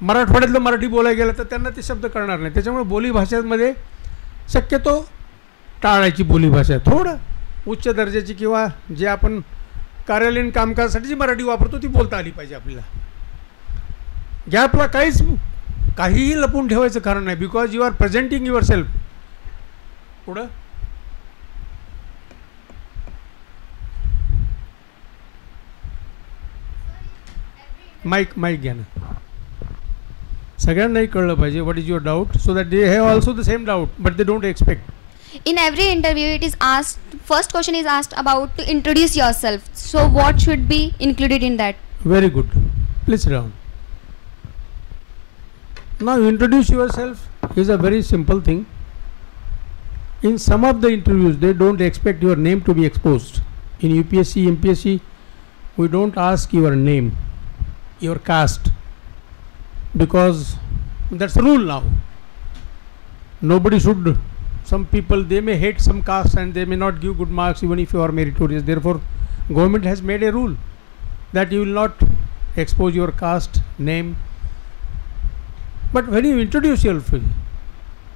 मराठवाड्यातलं मराठी बोलायला गेलं तर त्यांना ते शब्द कळणार नाही. त्याच्यामुळे बोलीभाषेमध्ये शक्यतो टाळायची बोलीभाषा. थोडं उच्च दर्जाची किंवा जे आपण कार्यालयीन कामकाजासाठी जी मराठी वापरतो ती बोलता आली पाहिजे आपल्याला. गॅपला काहीही लपून ठेवायचं कारण नाही, because you are presenting yourself. पुढं माईक घ्या ना. सगळ्यांनाही कळलं पाहिजे what is your doubt, so that they have also the same doubt but they don't expect. In every interview, it is asked, first question is asked about to introduce yourself. So what should be included in that? Very good. Please sit down. Now introduce yourself is a very simple thing. In some of the interviews, they don't expect your name to be exposed. In UPSC, MPSC, we don't ask your name, your caste, because that's a rule now. Nobody should. Some people, they may hate some caste and they may not give good marks even if you are meritorious. Therefore, government has made a rule that you will not expose your caste, name. But when you introduce yourself,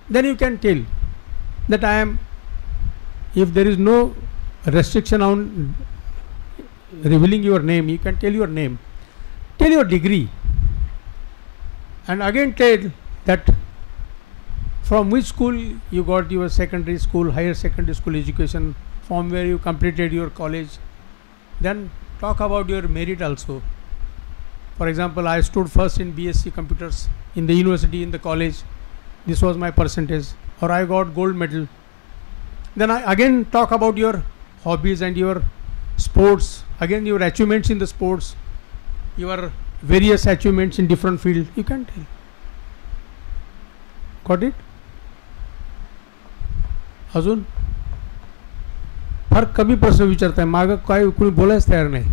then you can tell that I am, if there is no restriction on revealing your name, you can tell your name, tell your degree, and again tell that from which school you got your secondary school, higher secondary school education, from where you completed your college. Then talk about your merit also. For example, I stood first in BSc computers in the university, in the college. This was my percentage, or I got gold medal. Then I again talk about your hobbies and your sports, again your achievements in the sports, your various achievements in different fields. You can tell. Got it? अजून फार कमी प्रश्न विचारताय, मागं काय कोणी बोलायच तयार नाही.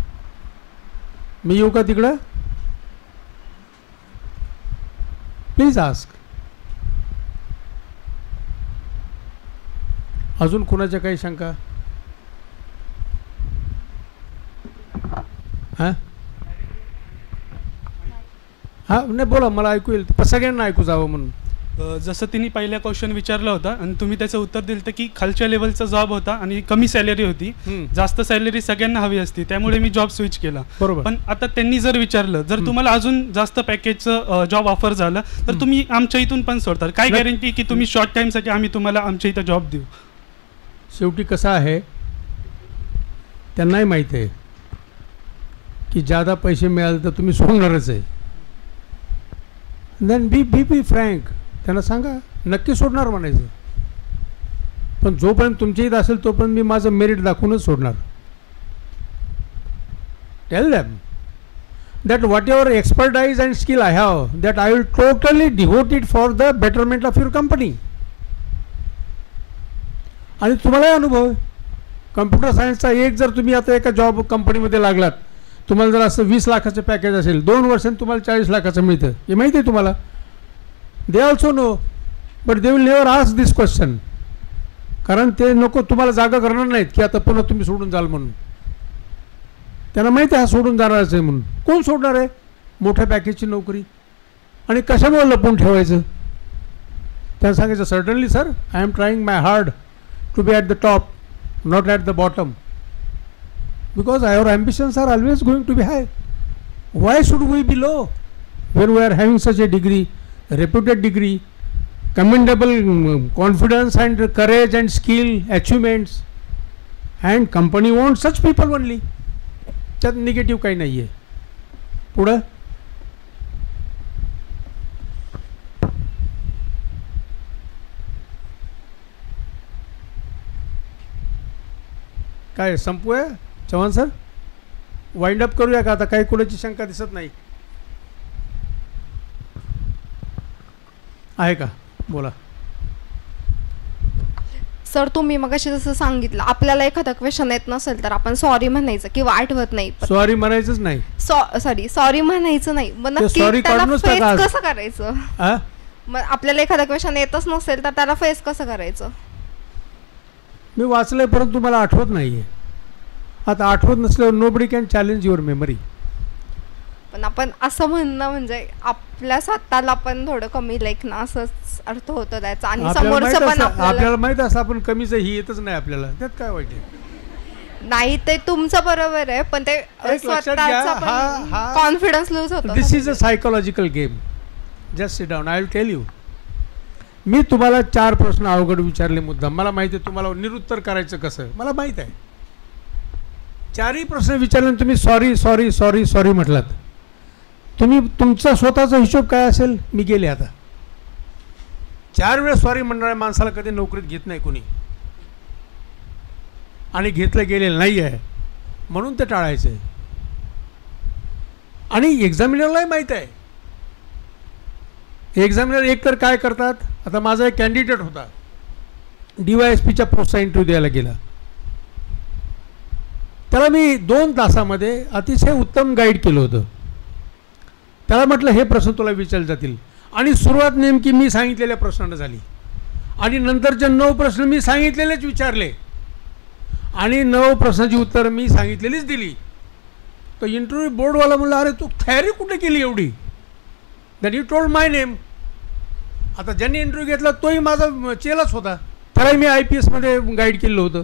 मी येऊ का तिकडं? Please ask. अजून कोणाच्या काही शंका? हां हां नाही बोला, मला ऐकू येईल, सगळ्यांना ऐकू जावं म्हणून. जसं तिने पहिला क्वेश्चन विचारला होता आणि तुम्ही त्याचं उत्तर दिलं की खालच्या लेवलचा जॉब होता आणि कमी सॅलरी होती, जास्त सॅलरी सगळ्यांना हवी असती, त्यामुळे मी जॉब स्विच केला. बरोबर. पण आता त्यांनी जर विचारलं, जर तुम्हाला अजून जास्त पॅकेजचं जॉब ऑफर झालं तर तुम्ही आमच्या इथून पण सोडतात, काय गॅरंटी की तुम्ही शॉर्ट टाईमसाठी आम्ही तुम्हाला आमच्या इथं जॉब देऊ? शेवटी कसं आहे, त्यांनाही माहीत आहे की जादा पैसे मिळाले तर तुम्ही सोडणारच आहे. देन बी फ्रँक, त्यांना सांगा नक्की सोडणार म्हणायचं. पण जोपर्यंत तुमच्या इथं असेल तोपर्यंत मी माझं मेरिट दाखवूनच सोडणार. Tell them that whatever expertise and skill I have, that I will totally devote it for the betterment of your company. आणि तुम्हालाही अनुभव आहे कम्प्युटर सायन्सचा. एक जर तुम्ही आता एका जॉब कंपनीमध्ये लागलात, तुम्हाला जर असं 20 लाखाचं पॅकेज असेल, 2 वर्षांनी तुम्हाला 40 लाखाचं मिळतं, हे माहिती आहे तुम्हाला. They also know, but they will never ask this question, कारण ते नको तुम्हाला जागा करणार नाहीत की आता पुन्हा तुम्ही सोडून जाल म्हणून. त्यांना माहिती आहे हा सोडून जाणारच आहे म्हणून. कोण सोडणार आहे मोठ्या पॅकेजची नोकरी? आणि कशामुळे लपून ठेवायचं? त्यांना सांगायचं certainly sir, I am trying my hard to be at the top, not at the bottom, because our ambitions are always going to be high. Why should we be low when we are having such a degree, reputed degree, commendable confidence and courage and skill, achievements, and company wants such people only. त्यात negative काही नाही आहे. पुढं काय संपूया Chavan sir? Wind up करूया का आता? काही कोणाची शंका दिसत नाही आहे का? बोला सर. तुम्ही मगाशी जसं सांगितलं, आपल्याला एखादा क्वेश्चन येत नसेल तर आपण सॉरी म्हणायचं किंवा आठवत नाही. सॉरी म्हणायचंच नाही. सॉरी म्हणायचं नाही. मग नक्की त्याला फेस कसं करायचं? मग आपल्याला एखादा क्वेश्चन येतच नसेल तर त्याला फेस कसं करायचं? मी वाचलंय परंतु मला आठवत नाहीये. आता आठवत नसल्यावर nobody can challenge your memory. पण आपण असं म्हणणं म्हणजे आपल्या स्वतःला पण थोडं कमी लेखणं असंच अर्थ होतो त्याचा. आणि समोरचं पण आपल्याला माहित असतं आपण कमीच ही येतच नाही आपल्याला, त्यात काय वाईट आहे? नाही ते तुमचं बरोबर आहे, पण ते स्वतःचा कॉन्फिडन्स लूज होतो. This is a psychological game. Just sit down, I will tell you. मी तुम्हाला 4 प्रश्न अवघड विचारले मुद्दाम. मला माहिती आहे तुम्हाला निरुत्तर करायचं कसं, मला माहीत आहे. 4ही प्रश्न विचारले तुम्ही सॉरी सॉरी सॉरी सॉरी म्हटलात. तुम्ही तुमचा स्वतःचा हिशोब काय असेल? मी गेले आता 4 वेळा सॉरी म्हणणाऱ्या माणसाला कधी नोकरीत घेत नाही कोणी, आणि घेतलं गेलेलं नाही आहे म्हणून ते टाळायचं आहे. आणि एक्झामिनरलाही माहीत आहे. एक्झामिनर एकतर काय करतात, आता माझा एक कॅन्डिडेट होता, DYSPच्या पोस्टचा इंटरव्ह्यू द्यायला गेला. त्याला मी 2 तासामध्ये अतिशय उत्तम गाईड केलं होतं. त्याला म्हटलं हे प्रश्न तुला विचारले जातील, आणि सुरुवात नेमकी मी सांगितलेल्या प्रश्नानं झाली, आणि नंतरचे 9 प्रश्न मी सांगितलेलेच विचारले, आणि 9 प्रश्नाची उत्तरं मी सांगितलेलीच दिली. तर इंटरव्ह्यू बोर्डवाला म्हणलं अरे तू तयारी कुठे केली एवढी? Than you told my name. आता ज्यांनी इंटरव्ह्यू घेतला तोही माझा चेलाच होता, त्यालाही मी IPSमध्ये गाईड केलं होतं.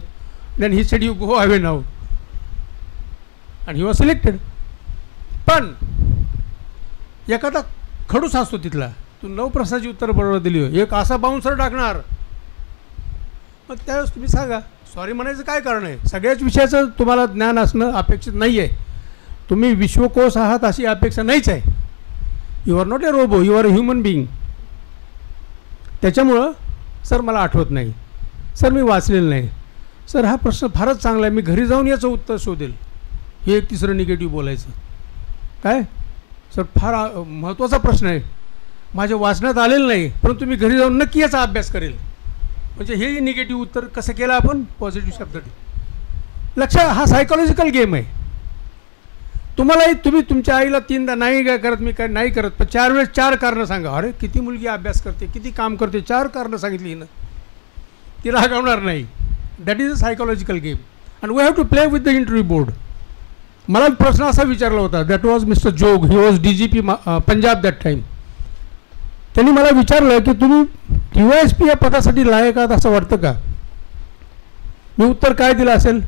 Than he said you go away now, and he was selected. पण एखादा खडूस असतो तिथला, तू 9 प्रश्नाची उत्तर बरोबर दिली हो, एक असा बाउन्सर टाकणार. मग त्यावेळेस तुम्ही सांगा सॉरी म्हणायचं काय कारण आहे? सगळ्याच विषयाचं तुम्हाला ज्ञान असणं अपेक्षित नाही आहे. तुम्ही विश्वकोश आहात अशी अपेक्षा नाहीच आहे. You are not a robo, you are a human being. त्याच्यामुळं सर मला आठवत नाही, सर मी वाचलेलं नाही, सर हा प्रश्न फारच चांगला आहे, मी घरी जाऊन याचं उत्तर शोधेल. हे एक तिसरं निगेटिव्ह बोलायचं. काय सर फार महत्त्वाचा प्रश्न आहे, माझ्या वाचण्यात आलेलं नाही, परंतु मी घरी जाऊन नक्की याचा अभ्यास करेल. म्हणजे हे निगेटिव्ह उत्तर कसं केलं आपण पॉझिटिव्ह शब्दाने. लक्षात, हा सायकोलॉजिकल गेम आहे. तुम्हालाही तुम्ही तुमच्या आईला 3दा नाही काय करत, मी काय नाही करत, पण 4 वेळेस 4 कारणं सांगा. अरे किती मुलगी अभ्यास करते, किती काम करते, 4 कारणं सांगितली ना, ती रागवणार नाही. That is a psychological game, and we have to play with the interview board. मला प्रश्न असा विचारला होता, that was mister Jog, he was DGP Punjab that time. त्यांनी मला विचारलं की तुम्ही DYSP या पदासाठी लायक आहात असं वाटतं का? मी उत्तर काय दिलं असेल?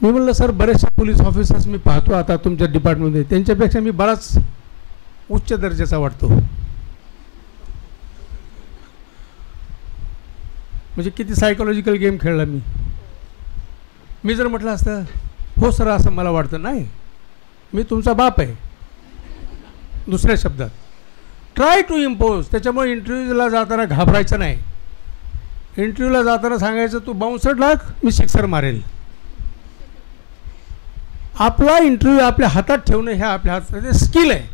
मी म्हणलं सर बरेचसे पोलीस ऑफिसर्स मी पाहतो आता तुमच्या डिपार्टमेंटमध्ये, त्यांच्यापेक्षा मी बराच उच्च दर्जाचा वाटतो. म्हणजे किती सायकोलॉजिकल गेम खेळला मी. मी जर म्हटलं असतं हो सर असं मला वाटतं, नाही मी तुमचा बाप आहे, दुसऱ्या शब्दात ट्राय टू इम्पोज. त्याच्यामुळे इंटरव्ह्यूला जाताना घाबरायचं नाही. इंटरव्ह्यूला जाताना सांगायचं तू बाउन्सर टाक, मी सिक्सर मारेल. आपला इंटरव्ह्यू आपल्या हातात ठेवणं हे आपल्या हातात स्किल आहे.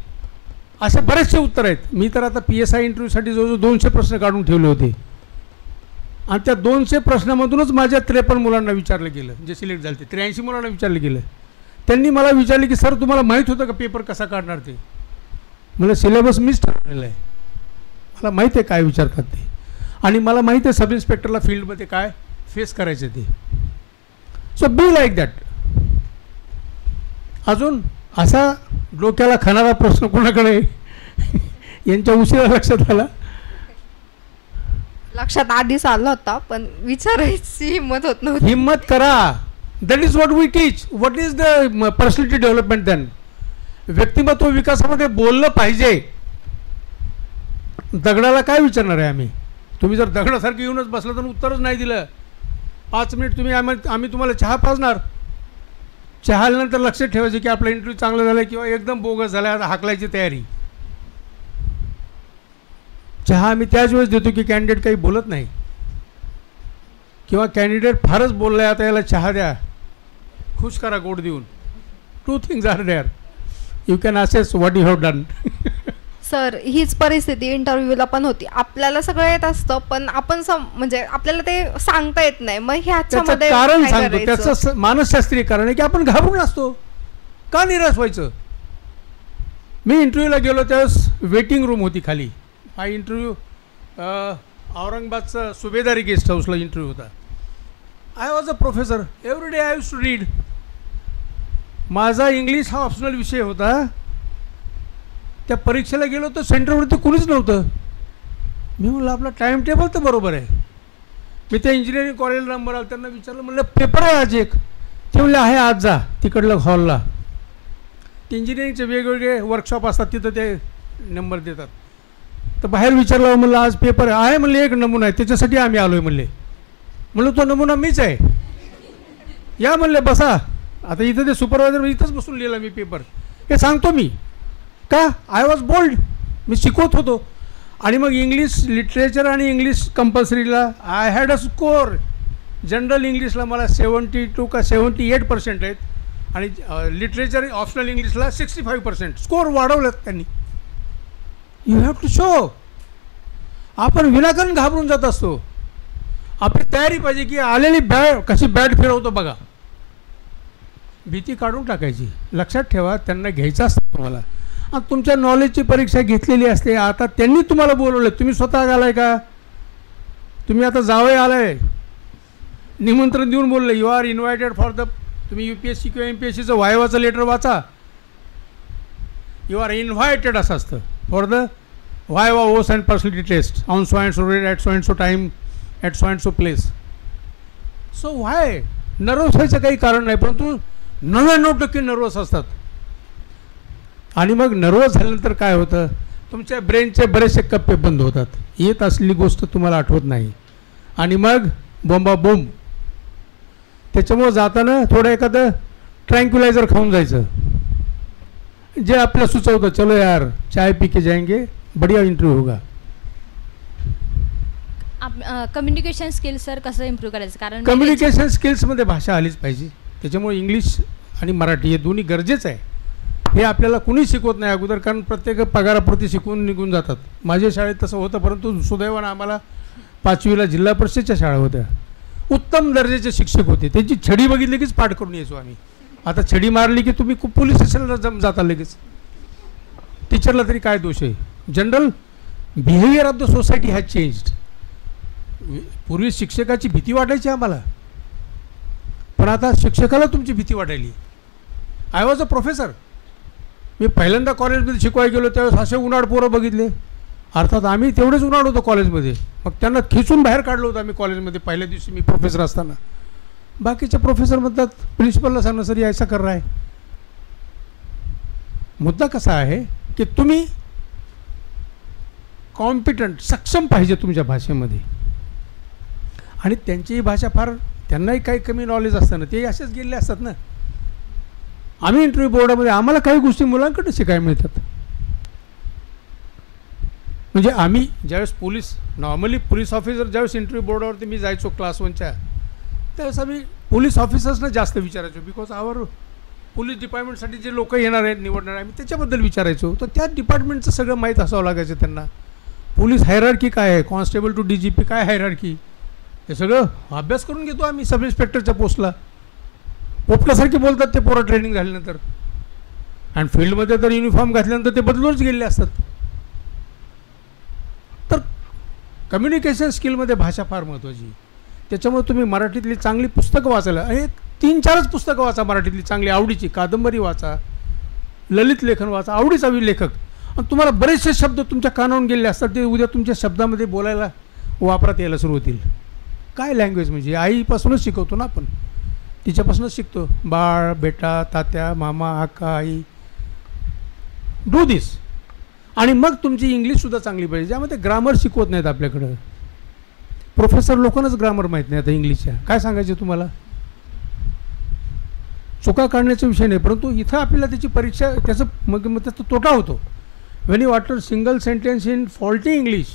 असे बरेचसे उत्तर आहेत. मी तर आता PSI इंटरव्ह्यूसाठी जवळजवळ 200 प्रश्न काढून ठेवले होते, आणि त्या 200 प्रश्नामधूनच माझ्या 53 मुलांना विचारलं गेलं, जे सिलेक्ट झाले ते 83 मुलांना विचारलं गेलं. त्यांनी मला विचारले की सर तुम्हाला माहीत होतं का पेपर कसा काढणार ते? मला सिलेबस मीच ठरवलेलं आहे, मला माहीत आहे काय विचारतात ते, आणि मला माहीत आहे सब इन्स्पेक्टरला फील्डमध्ये काय फेस करायचं ते. So be like that. अजून असा डोक्याला खाणारा प्रश्न कोणाकडे यांच्या उशिरा लक्षात आला? लक्षात आधीच आला होता, पण विचारायची हिंमत होत नव्हती. हिम्मत करा. That is what we teach. What is the personality development then? व्यक्तिमत्व विकासामध्ये बोललं पाहिजे. दगडाला काय विचारणार आहे आम्ही? तुम्ही जर दगडासारखं येऊनच बसलं तर उत्तरच नाही दिलं, 5 मिनिट तुम्ही आम्ही तुम्हाला चहा पाजणार. चहा आल्यानंतर लक्षात ठेवायचं की आपला इंटरव्ह्यू चांगला झाला किंवा एकदम बोगस झाला, आता हाकलायची तयारी. चहा आम्ही त्याच वेळेस देतो की कॅन्डिडेट काही बोलत नाही, किंवा कॅन्डिडेट फारच बोलला आहे, आता याला चहा द्या, खुश करा गोड देऊन. 2 things are there. You can assess what you have done. Sir हीच परिस्थिती इंटरव्ह्यूला पण होती. आपल्याला सगळं येत असतं, पण आपण म्हणजे आपल्याला ते सांगता येत नाही. मग ह्याच्यामध्ये कारण सांगतो, त्याचं मानसशास्त्रीय कारण आहे की आपण घाबरून असतो. का निराश व्हायचं? मी इंटरव्ह्यूला गेलो त्यावेळेस वेटिंग रूम होती खाली. हा इंटरव्ह्यू औरंगाबादचा सुभेदारी गेस्ट हाऊसला इंटरव्ह्यू होता. I was a professor, every day I use to read. माझा इंग्लिश हा ऑप्शनल विषय होता. त्या परीक्षेला गेलो तर सेंटरवरती कुणीच नव्हतं. मी म्हणलं आपला टाईम टेबल तर बरोबर आहे, मी त्या इंजिनिअरिंग कॉलेजला नंबर आला, त्यांना विचारलं, म्हणलं पेपर आहे आज एक. ते म्हणले आहे, आज जा तिकडलं हॉलला. ते इंजिनिअरिंगचे वेगवेगळे वर्कशॉप असतात, तिथं ते नंबर देतात. तर बाहेर विचारलं, म्हणलं आज पेपर आहे. म्हणले एक नमुना आहे, त्याच्यासाठी आम्ही आलो आहे म्हणले. म्हणलं तो नमुना मीच आहे, या म्हणले बसा. आता इथं ते सुपरवायझर इथंच बसून लिहिला मी पेपर. हे सांगतो मी का, आय वॉज बोल्ड, मी शिकवत होतो. आणि मग इंग्लिश लिटरेचर आणि इंग्लिश कंपल्सरीला I had a score. General इंग्लिशला मला 72 का 78% आहेत, आणि लिटरेचर ऑप्शनल इंग्लिशला 65% स्कोर वाढवलेत त्यांनी. You have to show. आपण विनाकारण घाबरून जात असतो. आपली तयारी पाहिजे की आलेली बॅट कशी बॅट फिरवतो बघा, भीती काढून टाकायची. लक्षात ठेवा, त्यांना घ्यायचं असतं तुम्हाला. आणि तुमच्या नॉलेजची परीक्षा घेतलेली असते. आता त्यांनी तुम्हाला बोलवलं, तुम्ही स्वतः आलाय का? तुम्ही आता जावई आलाय, निमंत्रण देऊन बोलले you are invited for the, तुम्ही UPSC किंवा MPSCचं वायवाचं लेटर वाचा, यू आर इन्व्हायटेड असं असतं for the viva voce and personality test on so and so date at so and so time at so and so place. So why nervous व्हायचं काही कारण नाही, परंतु 99% नर्वस असतात. आणि मग नर्वस झाल्यानंतर काय होतं, तुमच्या ब्रेनचे बरेचसे कप्पे बंद होतात, येत असलेली गोष्ट तुम्हाला आठवत नाही, आणि मग बोंबाबोंब. त्याच्यामुळं जाताना थोडं एखादं ट्रँक्युलायझर खाऊन जायचं, जे आपल्याला सुचवतं, चलो यार चाय पी के जाएंगे, बढ़िया इंटरव्यू होगा. कम्युनिकेशन स्किल्स सर कसं इम्प्रूव्ह करायचं? कारण कम्युनिकेशन स्किल्समध्ये भाषा आलीच पाहिजे. त्याच्यामुळे इंग्लिश आणि मराठी हे दोन्ही गरजेचं आहे. हे आपल्याला कुणी शिकवत नाही अगोदर, कारण प्रत्येक पगारापुरती शिकवून निघून जातात. माझ्या शाळेत तसं होतं, परंतु सुदैवानं आम्हाला 5वीला जिल्हा परिषदच्या शाळा होत्या, उत्तम दर्जाचे शिक्षक होते. त्यांची छडी बघितली कीच पाठ करून यायचो आम्ही. आता छडी मारली की तुम्ही पोलीस स्टेशनला जाता लगेच. टीचरला तरी काय दोष आहे? General behaviour of the society has changed. पूर्वी शिक्षकाची भीती वाटायची आम्हाला, पण आता शिक्षकाला तुमची भीती वाटायली. I was a professor. मी पहिल्यांदा कॉलेजमध्ये शिकवायला गेलो त्यावेळेस असे उन्हाळ पोरं बघितले. अर्थात आम्ही तेवढेच उन्हाळ होतो कॉलेजमध्ये, मग त्यांना खिचून बाहेर काढलं होतं आम्ही कॉलेजमध्ये पहिल्या दिवशी मी प्रोफेसर असताना. बाकीचे प्रोफेसर म्हणतात प्रिन्सिपलला सांगणं सर ऐसा कर रहा है. मुद्दा कसा आहे की तुम्ही कॉम्पिटंट, सक्षम पाहिजे तुमच्या भाषेमध्ये. आणि त्यांचीही भाषा फार, त्यांनाही काही कमी नॉलेज असतं ना, ते असेच गेलेले असतात ना. आम्ही इंटरव्ह्यू बोर्डामध्ये आम्हाला काही गोष्टी मुलांकडे शिकायला मिळतात. म्हणजे आम्ही ज्यावेळेस नॉर्मली पोलीस ऑफिसर ज्यावेळेस इंटरव्ह्यू बोर्डावरती मी जायचो क्लास 1च्या, त्यावेळेस आम्ही पोलीस ऑफिसर्सना जास्त विचारायचो. बिकॉज आवर पोलीस डिपार्टमेंटसाठी जे लोक येणार आहेत, निवडणार आम्ही त्याच्याबद्दल विचारायचो. तर त्या डिपार्टमेंटचं सगळं माहीत असावं लागायचं त्यांना. पोलीस हायरार्की काय आहे, कॉन्स्टेबल टू DGP काय हायरार्की, हे सगळं अभ्यास करून घेतो आम्ही. सब इन्स्पेक्टरच्या पोस्टला पोपटासारखी बोलतात ते पोरं ट्रेनिंग झाल्यानंतर, आणि फील्डमध्ये तर युनिफॉर्म घातल्यानंतर ते बदलूनच गेलेले असतात. तर कम्युनिकेशन स्किलमध्ये भाषा फार महत्त्वाची. त्याच्यामुळे तुम्ही मराठीतली चांगली पुस्तकं वाचायला, आणि 3-4च पुस्तकं वाचा मराठीतली चांगली आवडीची. कादंबरी वाचा, ललित लेखन वाचा, आवडीचा लेखक. आणि तुम्हाला बरेचसे शब्द तुमच्या कानावरून गेलेले असतात, ते उद्या तुमच्या शब्दामध्ये बोलायला वापरात यायला सुरू होतील. काय लँग्वेज म्हणजे आईपासूनच शिकवतो ना आपण, तिच्यापासूनच शिकतो. बाळ, बेटा, तात्या, मामा, आका, आई, डू दिस. आणि मग तुमची इंग्लिशसुद्धा चांगली पाहिजे, ज्यामध्ये ग्रामर शिकवत नाहीत आपल्याकडं. प्रोफेसर लोकांनाच ग्रामर माहीत नाही आता इंग्लिशच्या. काय सांगायचे तुम्हाला? चुका काढण्याचा विषय नाही, परंतु इथं आपल्याला त्याची परीक्षा, त्याचं मग त्याचा तोटा होतो. Wien you water single sentence in faulty English,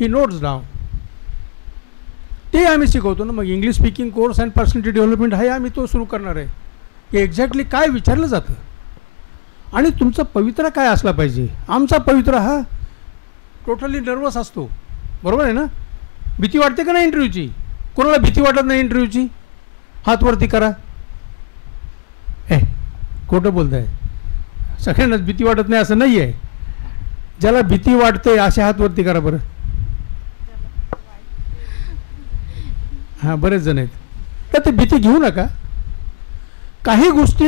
he notes down. ते आम्ही शिकवतो ना. मग English speaking course and personality development हे आम्ही तो सुरू करणार आहे, की एक्झॅक्टली काय विचारलं जातं आणि तुमचा पवित्रा काय असला पाहिजे. आमचा पवित्रा हा टोटली नर्वस असतो, बरोबर आहे ना. भीती वाटते का नाही इंटरव्ह्यूची? कोणाला भीती वाटत नाही इंटरव्ह्यूची? हात वरती करा. हे खोटं बोलत आहे, सगळ्यांनाच भीती वाटत नाही असं नाही आहे. ज्याला भीती वाटते असे हात वरती करा बरं. हां, बरेच जण आहेत. तर ते भीती घेऊ नका. काही गोष्टी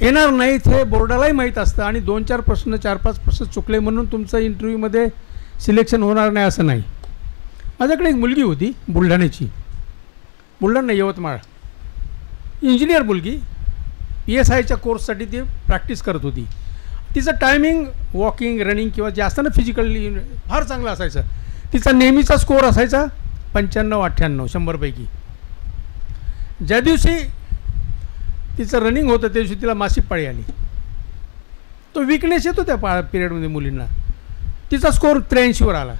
येणार नाहीत हे बोर्डालाही माहीत असतं, आणि 2-4 प्रश्न 4-5 प्रश्न चुकले म्हणून तुमचं इंटरव्ह्यूमध्ये सिलेक्शन होणार नाही असं नाही. माझ्याकडे एक मुलगी होती बुलढाण्याची, बुलढाणा यवतमाळ, इंजिनियर मुलगी, PSIच्या कोर्ससाठी ती प्रॅक्टिस करत होती. तिचं टायमिंग वॉकिंग रनिंग किंवा जे असतं ना फिजिकली फार चांगलं असायचं. तिचा नेहमीचा स्कोअर असायचा 95-98 100पैकी. ज्या दिवशी तिचं रनिंग होतं त्या दिवशी तिला मासिक पाळी आली. तो विकनेस येतो त्या पिरियडमध्ये मुलींना. तिचा स्कोअर 83वर आला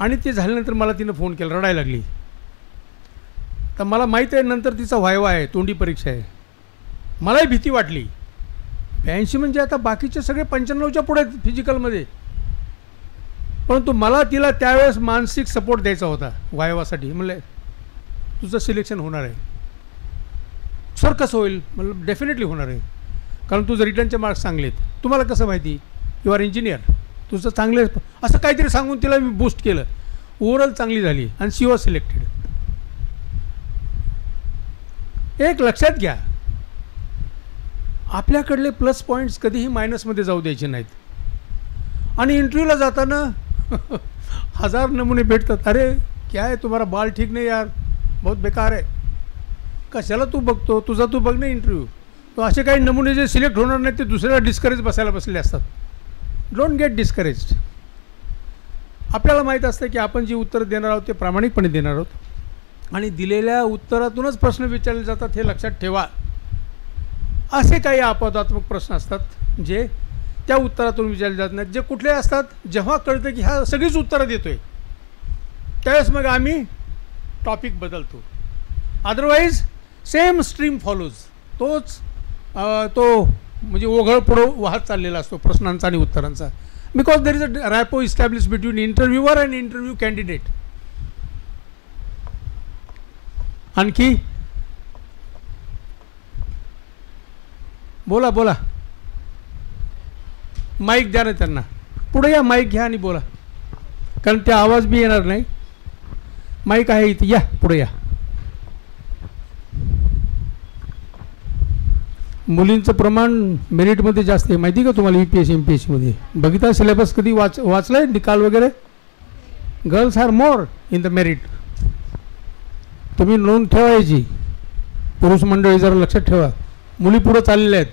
आणि ते झाल्यानंतर मला तिनं फोन केला, रडायला लागली. तर मला माहीत आहे नंतर तिचा व्हायवा आहे, तोंडी परीक्षा आहे. मलाही भीती वाटली. 82 म्हणजे आता बाकीचे सगळे 95च्या पुढे फिजिकलमध्ये. परंतु मला तिला त्यावेळेस मानसिक सपोर्ट द्यायचा होता व्हायवासाठी. म्हणले तुझं सिलेक्शन होणार आहे. सर कसं होईल? म्हणलं डेफिनेटली होणार आहे, कारण तुझं रिटर्नचे मार्क्स चांगले आहेत. तुम्हाला कसं माहिती? यू आर इंजिनियर, तुझं चांगले असं काहीतरी सांगून तिला मी बूस्ट केलं. ओव्हरऑल चांगली झाली आणि शी वॉज सिलेक्टेड. एक लक्षात घ्या, आपल्याकडले प्लस पॉईंट्स कधीही मायनसमध्ये जाऊ द्यायचे नाहीत. आणि इंटरव्ह्यूला जाताना 1000 नमुने भेटतात. अरे क्या है तुम्हारा बाल ठीक नहीं यार, बहुत बेकार आहे. कशाला तू बघतो? तुझा तू बघ ना इंटरव्ह्यू. तो असे काही नमुने जे सिलेक्ट होणार नाहीत ते दुसऱ्याला डिस्करेज बसायला बसलेले असतात. Don't get discouraged. आपल्याला माहीत असतं की आपण जी उत्तर देणार आहोत ते प्रामाणिकपणे देणार आहोत आणि दिलेल्या उत्तरातूनच प्रश्न विचारले जातात, हे लक्षात ठेवा. असे काही अपवादात्मक प्रश्न असतात जे त्या उत्तरातून विचारले जात नाहीत. जे कुठले असतात, जेव्हा कळतं की ह्या सगळीच उत्तरं देतो आहे त्यावेळेस मग आम्ही टॉपिक बदलतो. Otherwise same stream follows. तोच तो म्हणजे ओघळ पुढं वाहत चाललेला असतो प्रश्नांचा आणि उत्तरांचा. Because there is a rapport establish between interviewer and interview candidate. आणखी बोला बोला. माईक द्या ना त्यांना. पुढे या, माईक घ्या आणि बोला, कारण ते आवाज बी येणार नाही. माईक आहे इथे, या पुढे या. मुलींचं प्रमाण मेरिटमध्ये जास्त आहे माहिती का तुम्हाला? UPSC MPSC मध्ये बघितला सिलेबस कधी वाचलाय निकाल वगैरे? Girls are more in the merit. तुम्ही नोंद ठेवायची. पुरुष मंडळी जरा लक्षात ठेवा, मुली पुढे चाललेल्या आहेत,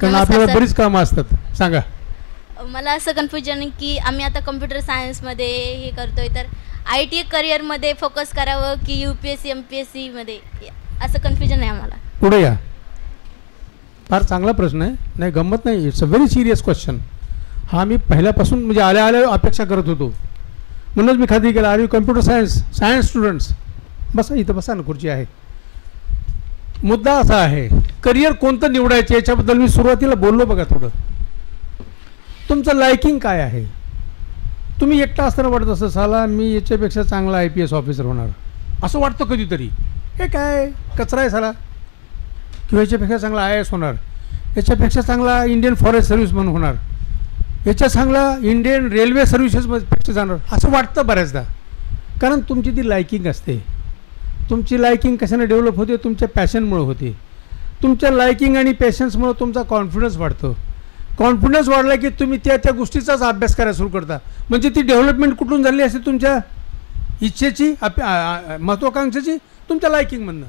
कारण आपल्याला बरीच कामं असतात. सांगा. मला असं कन्फ्युजन आहे की आम्ही आता कम्प्युटर सायन्समध्ये हे करतोय, तर IT करिअरमध्ये फोकस करावं की UPSC MPSC मध्ये, असं कन्फ्युजन आहे आम्हाला. पुढे या. फार चांगला प्रश्न आहे. नाही गंमत नाही, it's a very serious question. हा मी पहिल्यापासून म्हणजे आल्या अपेक्षा करत होतो. म्हणूनच मी खात्री केलं, are you computer science students? बसा इथं, बसा ना, खुर्ची आहे. मुद्दा असा आहे, करिअर कोणतं निवडायचं याच्याबद्दल मी सुरुवातीला बोललो बघा थोडं. तुमचं लायकिंग काय आहे? तुम्ही एकटा असताना वाटत असं, साला मी याच्यापेक्षा चांगला IPS ऑफिसर होणार असं वाटतं कधीतरी. हे काय कचरा आहे साला. किंवा याच्यापेक्षा चांगला IAS होणार, याच्यापेक्षा चांगला इंडियन फॉरेस्ट सर्व्हिसमन होणार, याच्या चांगला इंडियन रेल्वे सर्व्हिसेसपेक्षा जाणार असं वाटतं बऱ्याचदा. कारण तुमची ती लायकिंग असते. तुमची लायकिंग कशाने डेव्हलप होते? तुमच्या पॅशनमुळे होते. तुमच्या लायकिंग आणि पॅशन्समुळे तुमचा कॉन्फिडन्स वाढतो. कॉन्फिडन्स वाढला की तुम्ही त्या गोष्टीचाच अभ्यास करायला सुरू करता. म्हणजे ती डेव्हलपमेंट कुठून झाली असते? तुमच्या इच्छेची, महत्त्वाकांक्षेची, तुमच्या लायकिंगमधनं.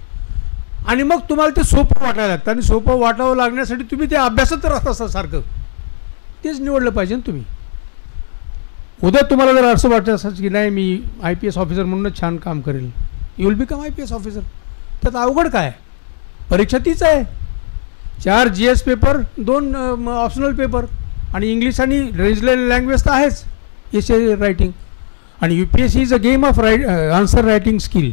आणि मग तुम्हाला ते सोपं वाटायला लागतं. आणि सोपं वाटावं लागण्यासाठी तुम्ही ते अभ्यासच राहत असता सारखं. तेच निवडलं पाहिजे ना तुम्ही. उद्या तुम्हाला जर असं वाटतं असं की नाही मी IPS ऑफिसर म्हणूनच छान काम करेल, you will become IPS officer. त्यात अवघड काय? परीक्षा तीच आहे. 4 GS पेपर, 2 ऑप्शनल पेपर, आणि इंग्लिश आणि रिजनल लँग्वेज तर आहेच, एसे रायटिंग. आणि UPSC is a game of answer writing skill.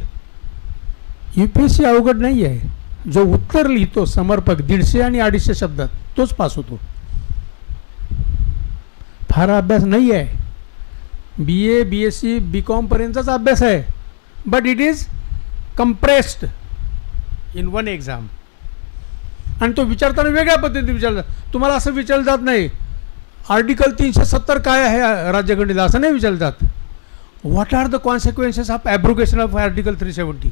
UPSC अवघड नाही आहे. जो उत्तर लिहितो समर्पक 150 आणि 250 शब्दात तोच पास होतो. फार अभ्यास नाही आहे. BA BSc BCom पर्यंतचाच अभ्यास आहे. But it is compressed in 1 exam. आणि तो विचारताना वेगळ्या पद्धतीने विचारला. तुम्हाला असं विचारलं जात नाही आर्टिकल 370 काय आहे राज्यघटनेला, असं नाही विचारलं जात. What are the consequences of abrogation of article 370?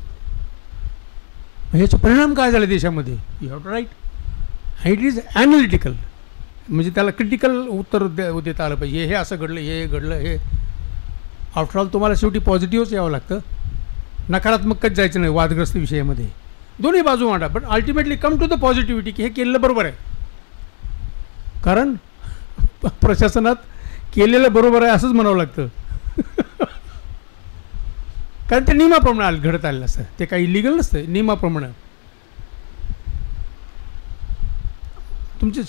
ह्याचे परिणाम काय झाले देशामध्ये? You have to write. It is after all तुम्हाला शेवटी पॉझिटिव्हच यावं लागतं, नकारात्मकच जायचं नाही वादग्रस्त विषयामध्ये. दोन्ही बाजू मांडा, पण ultimately come to the positivity की हे केलेलं बरोबर आहे. कारण प्रशासनात केलेलं बरोबर आहे असंच म्हणावं लागतं. कारण ते नियमाप्रमाणे घडत आलेलं असतं, ते काही इलिगल नसतं, नियमाप्रमाणे. तुमची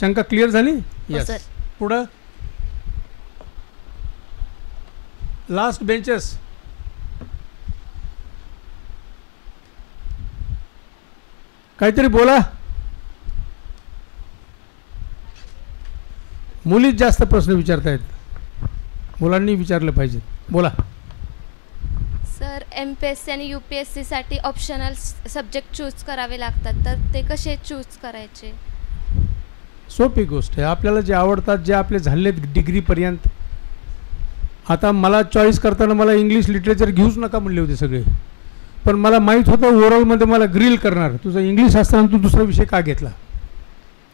शंका क्लिअर झाली? यस. पुढं लास्ट बेंचेस. काहीतरी बोला. मुलीच जास्त प्रश्न विचारतायत, मुलांनी विचारलं पाहिजे. बोला. सर, MPSC आणि UPSC साठी ऑप्शनल सब्जेक्ट चूज करावे लागतात, तर ते कसे चूज करायचे? सोपी गोष्ट आहे. आपल्याला जे आवडतात, जे आपले झालेत डिग्रीपर्यंत. आता मला चॉईस करताना मला इंग्लिश लिटरेचर घेऊच नका म्हणले होते सगळे, पण मला माहीत होतं ओव्हरऑलमध्ये मला ग्रिल करणार, तुझं इंग्लिश असताना तू दुसरा विषय का घेतला.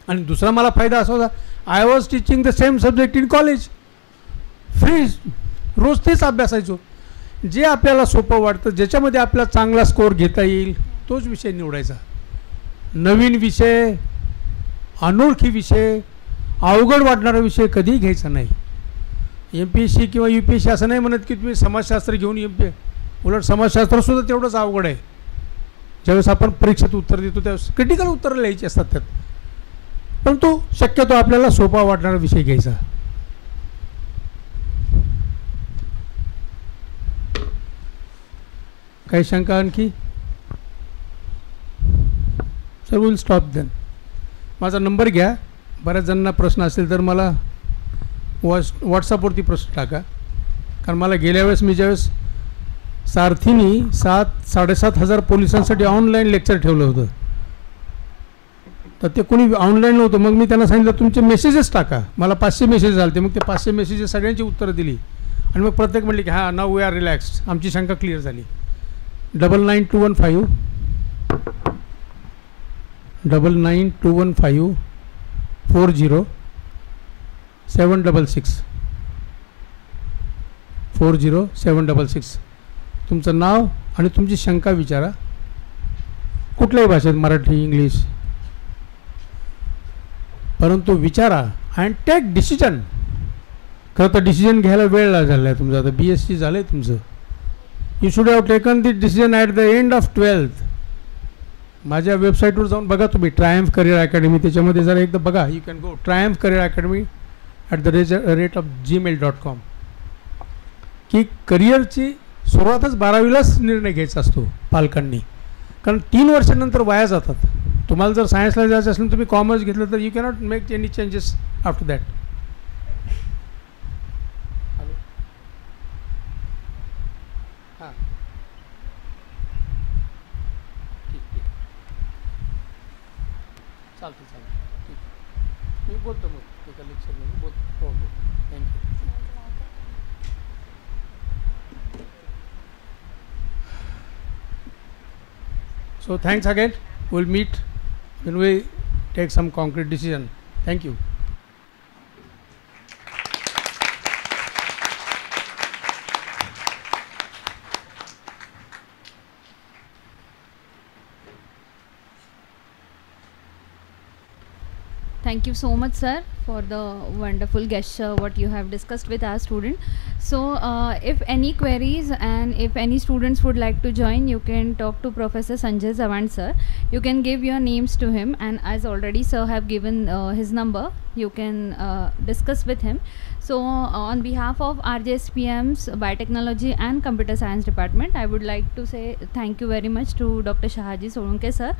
आणि दुसरा मला फायदा असा होता, I was teaching the same subject in college, free, रोज तेच अभ्यासायचो. जे आपल्याला सोपं वाटतं, ज्याच्यामध्ये आपल्याला चांगला स्कोअर घेता येईल तोच विषय निवडायचा. नवीन विषय, अनोळखी विषय, अवघड वाटणारा विषय कधीही घ्यायचा नाही. MPSC किंवा UPSC असं नाही म्हणत की तुम्ही समाजशास्त्र घेऊन उलट समाजशास्त्रसुद्धा तेवढंच अवघड आहे. ज्यावेळेस आपण परीक्षेत उत्तर देतो त्यावेळेस क्रिटिकल उत्तरं लिहायची असतात त्यात, पण तो शक्यतो आपल्याला सोपा वाटणारा विषय घ्यायचा. काही शंका आणखी? Sir, will stop then. माझा नंबर घ्या, बऱ्याच जणांना प्रश्न असेल तर मला व्हॉट्सअपवरती प्रश्न टाका. कारण मला गेल्या वेळेस मी ज्यावेळेस सारथीनी 7,000-7,500 पोलिसांसाठी ऑनलाईन लेक्चर ठेवलं होतं, तर ते कोणी ऑनलाईन नव्हतं. मग मी त्यांना सांगितलं तुमचे मेसेजेस टाका. मला 500 मेसेज आले. मग ते 500 मेसेजेस सगळ्यांची उत्तरं दिली आणि मग प्रत्येक म्हणले की हां, नाव वी आर रिलॅक्स्ड, आमची शंका क्लिअर झाली. 99,215 40,766 40,766. तुमचं नाव आणि तुमची शंका विचारा, कुठल्याही भाषेत, मराठी, इंग्लिश, परंतु विचारा अँड टेक डिसिजन. खरं तर डिसिजन घ्यायला वेळ झाला आहे तुमचा. आता BSc झालं आहे तुमचं. You should have taken this decision at the end of 12th. माझ्या वेबसाईटवर जाऊन बघा तुम्ही, ट्रायम्फ करिअर अकॅडमी, त्याच्यामध्ये जरा एकदा बघा. You can go Triumph career academy @gmail.com. की करिअरची सुरुवातच 12वीलाच निर्णय घ्यायचा असतो पालकांनी, कारण 3 वर्षानंतर वाया जातात. तुम्हाला जर सायन्सला जायचं असेल, तुम्ही कॉमर्स घेतलं तर you cannot make any changes after that. हां, ठीक ठीक, चालतं ठीक. मी बोलतो मग एका लेक्चरमध्ये बोलतो. हो हो, thank you. So thanks again. We'll meet when we take some concrete decision. Thank you. Thank you so much, sir, for the wonderful gesture what you have discussed with our student. So if any queries and if any students would like to join, you can talk to Professor Sanjay Zavant, sir. You can give your names to him, and as already sir have given his number, you can discuss with him. So on behalf of RJSPM's Biotechnology and Computer Science Department, I would like to say thank you very much to Dr. Shahaji Solunke sir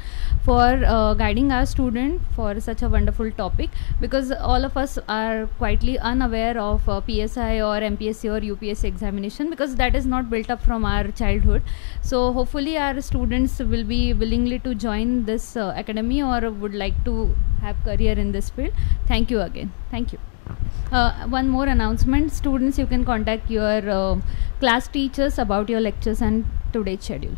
for guiding our student for such a wonderful topic, because all of us are quietly unaware of PSI or MPSC or UPSC examination, because that is not built up from our childhood. So hopefully our students will be willingly to join this academy or would like to have career in this field. Thank you again. Thank you. One more announcement, students, you can contact your class teachers about your lectures and today's schedule.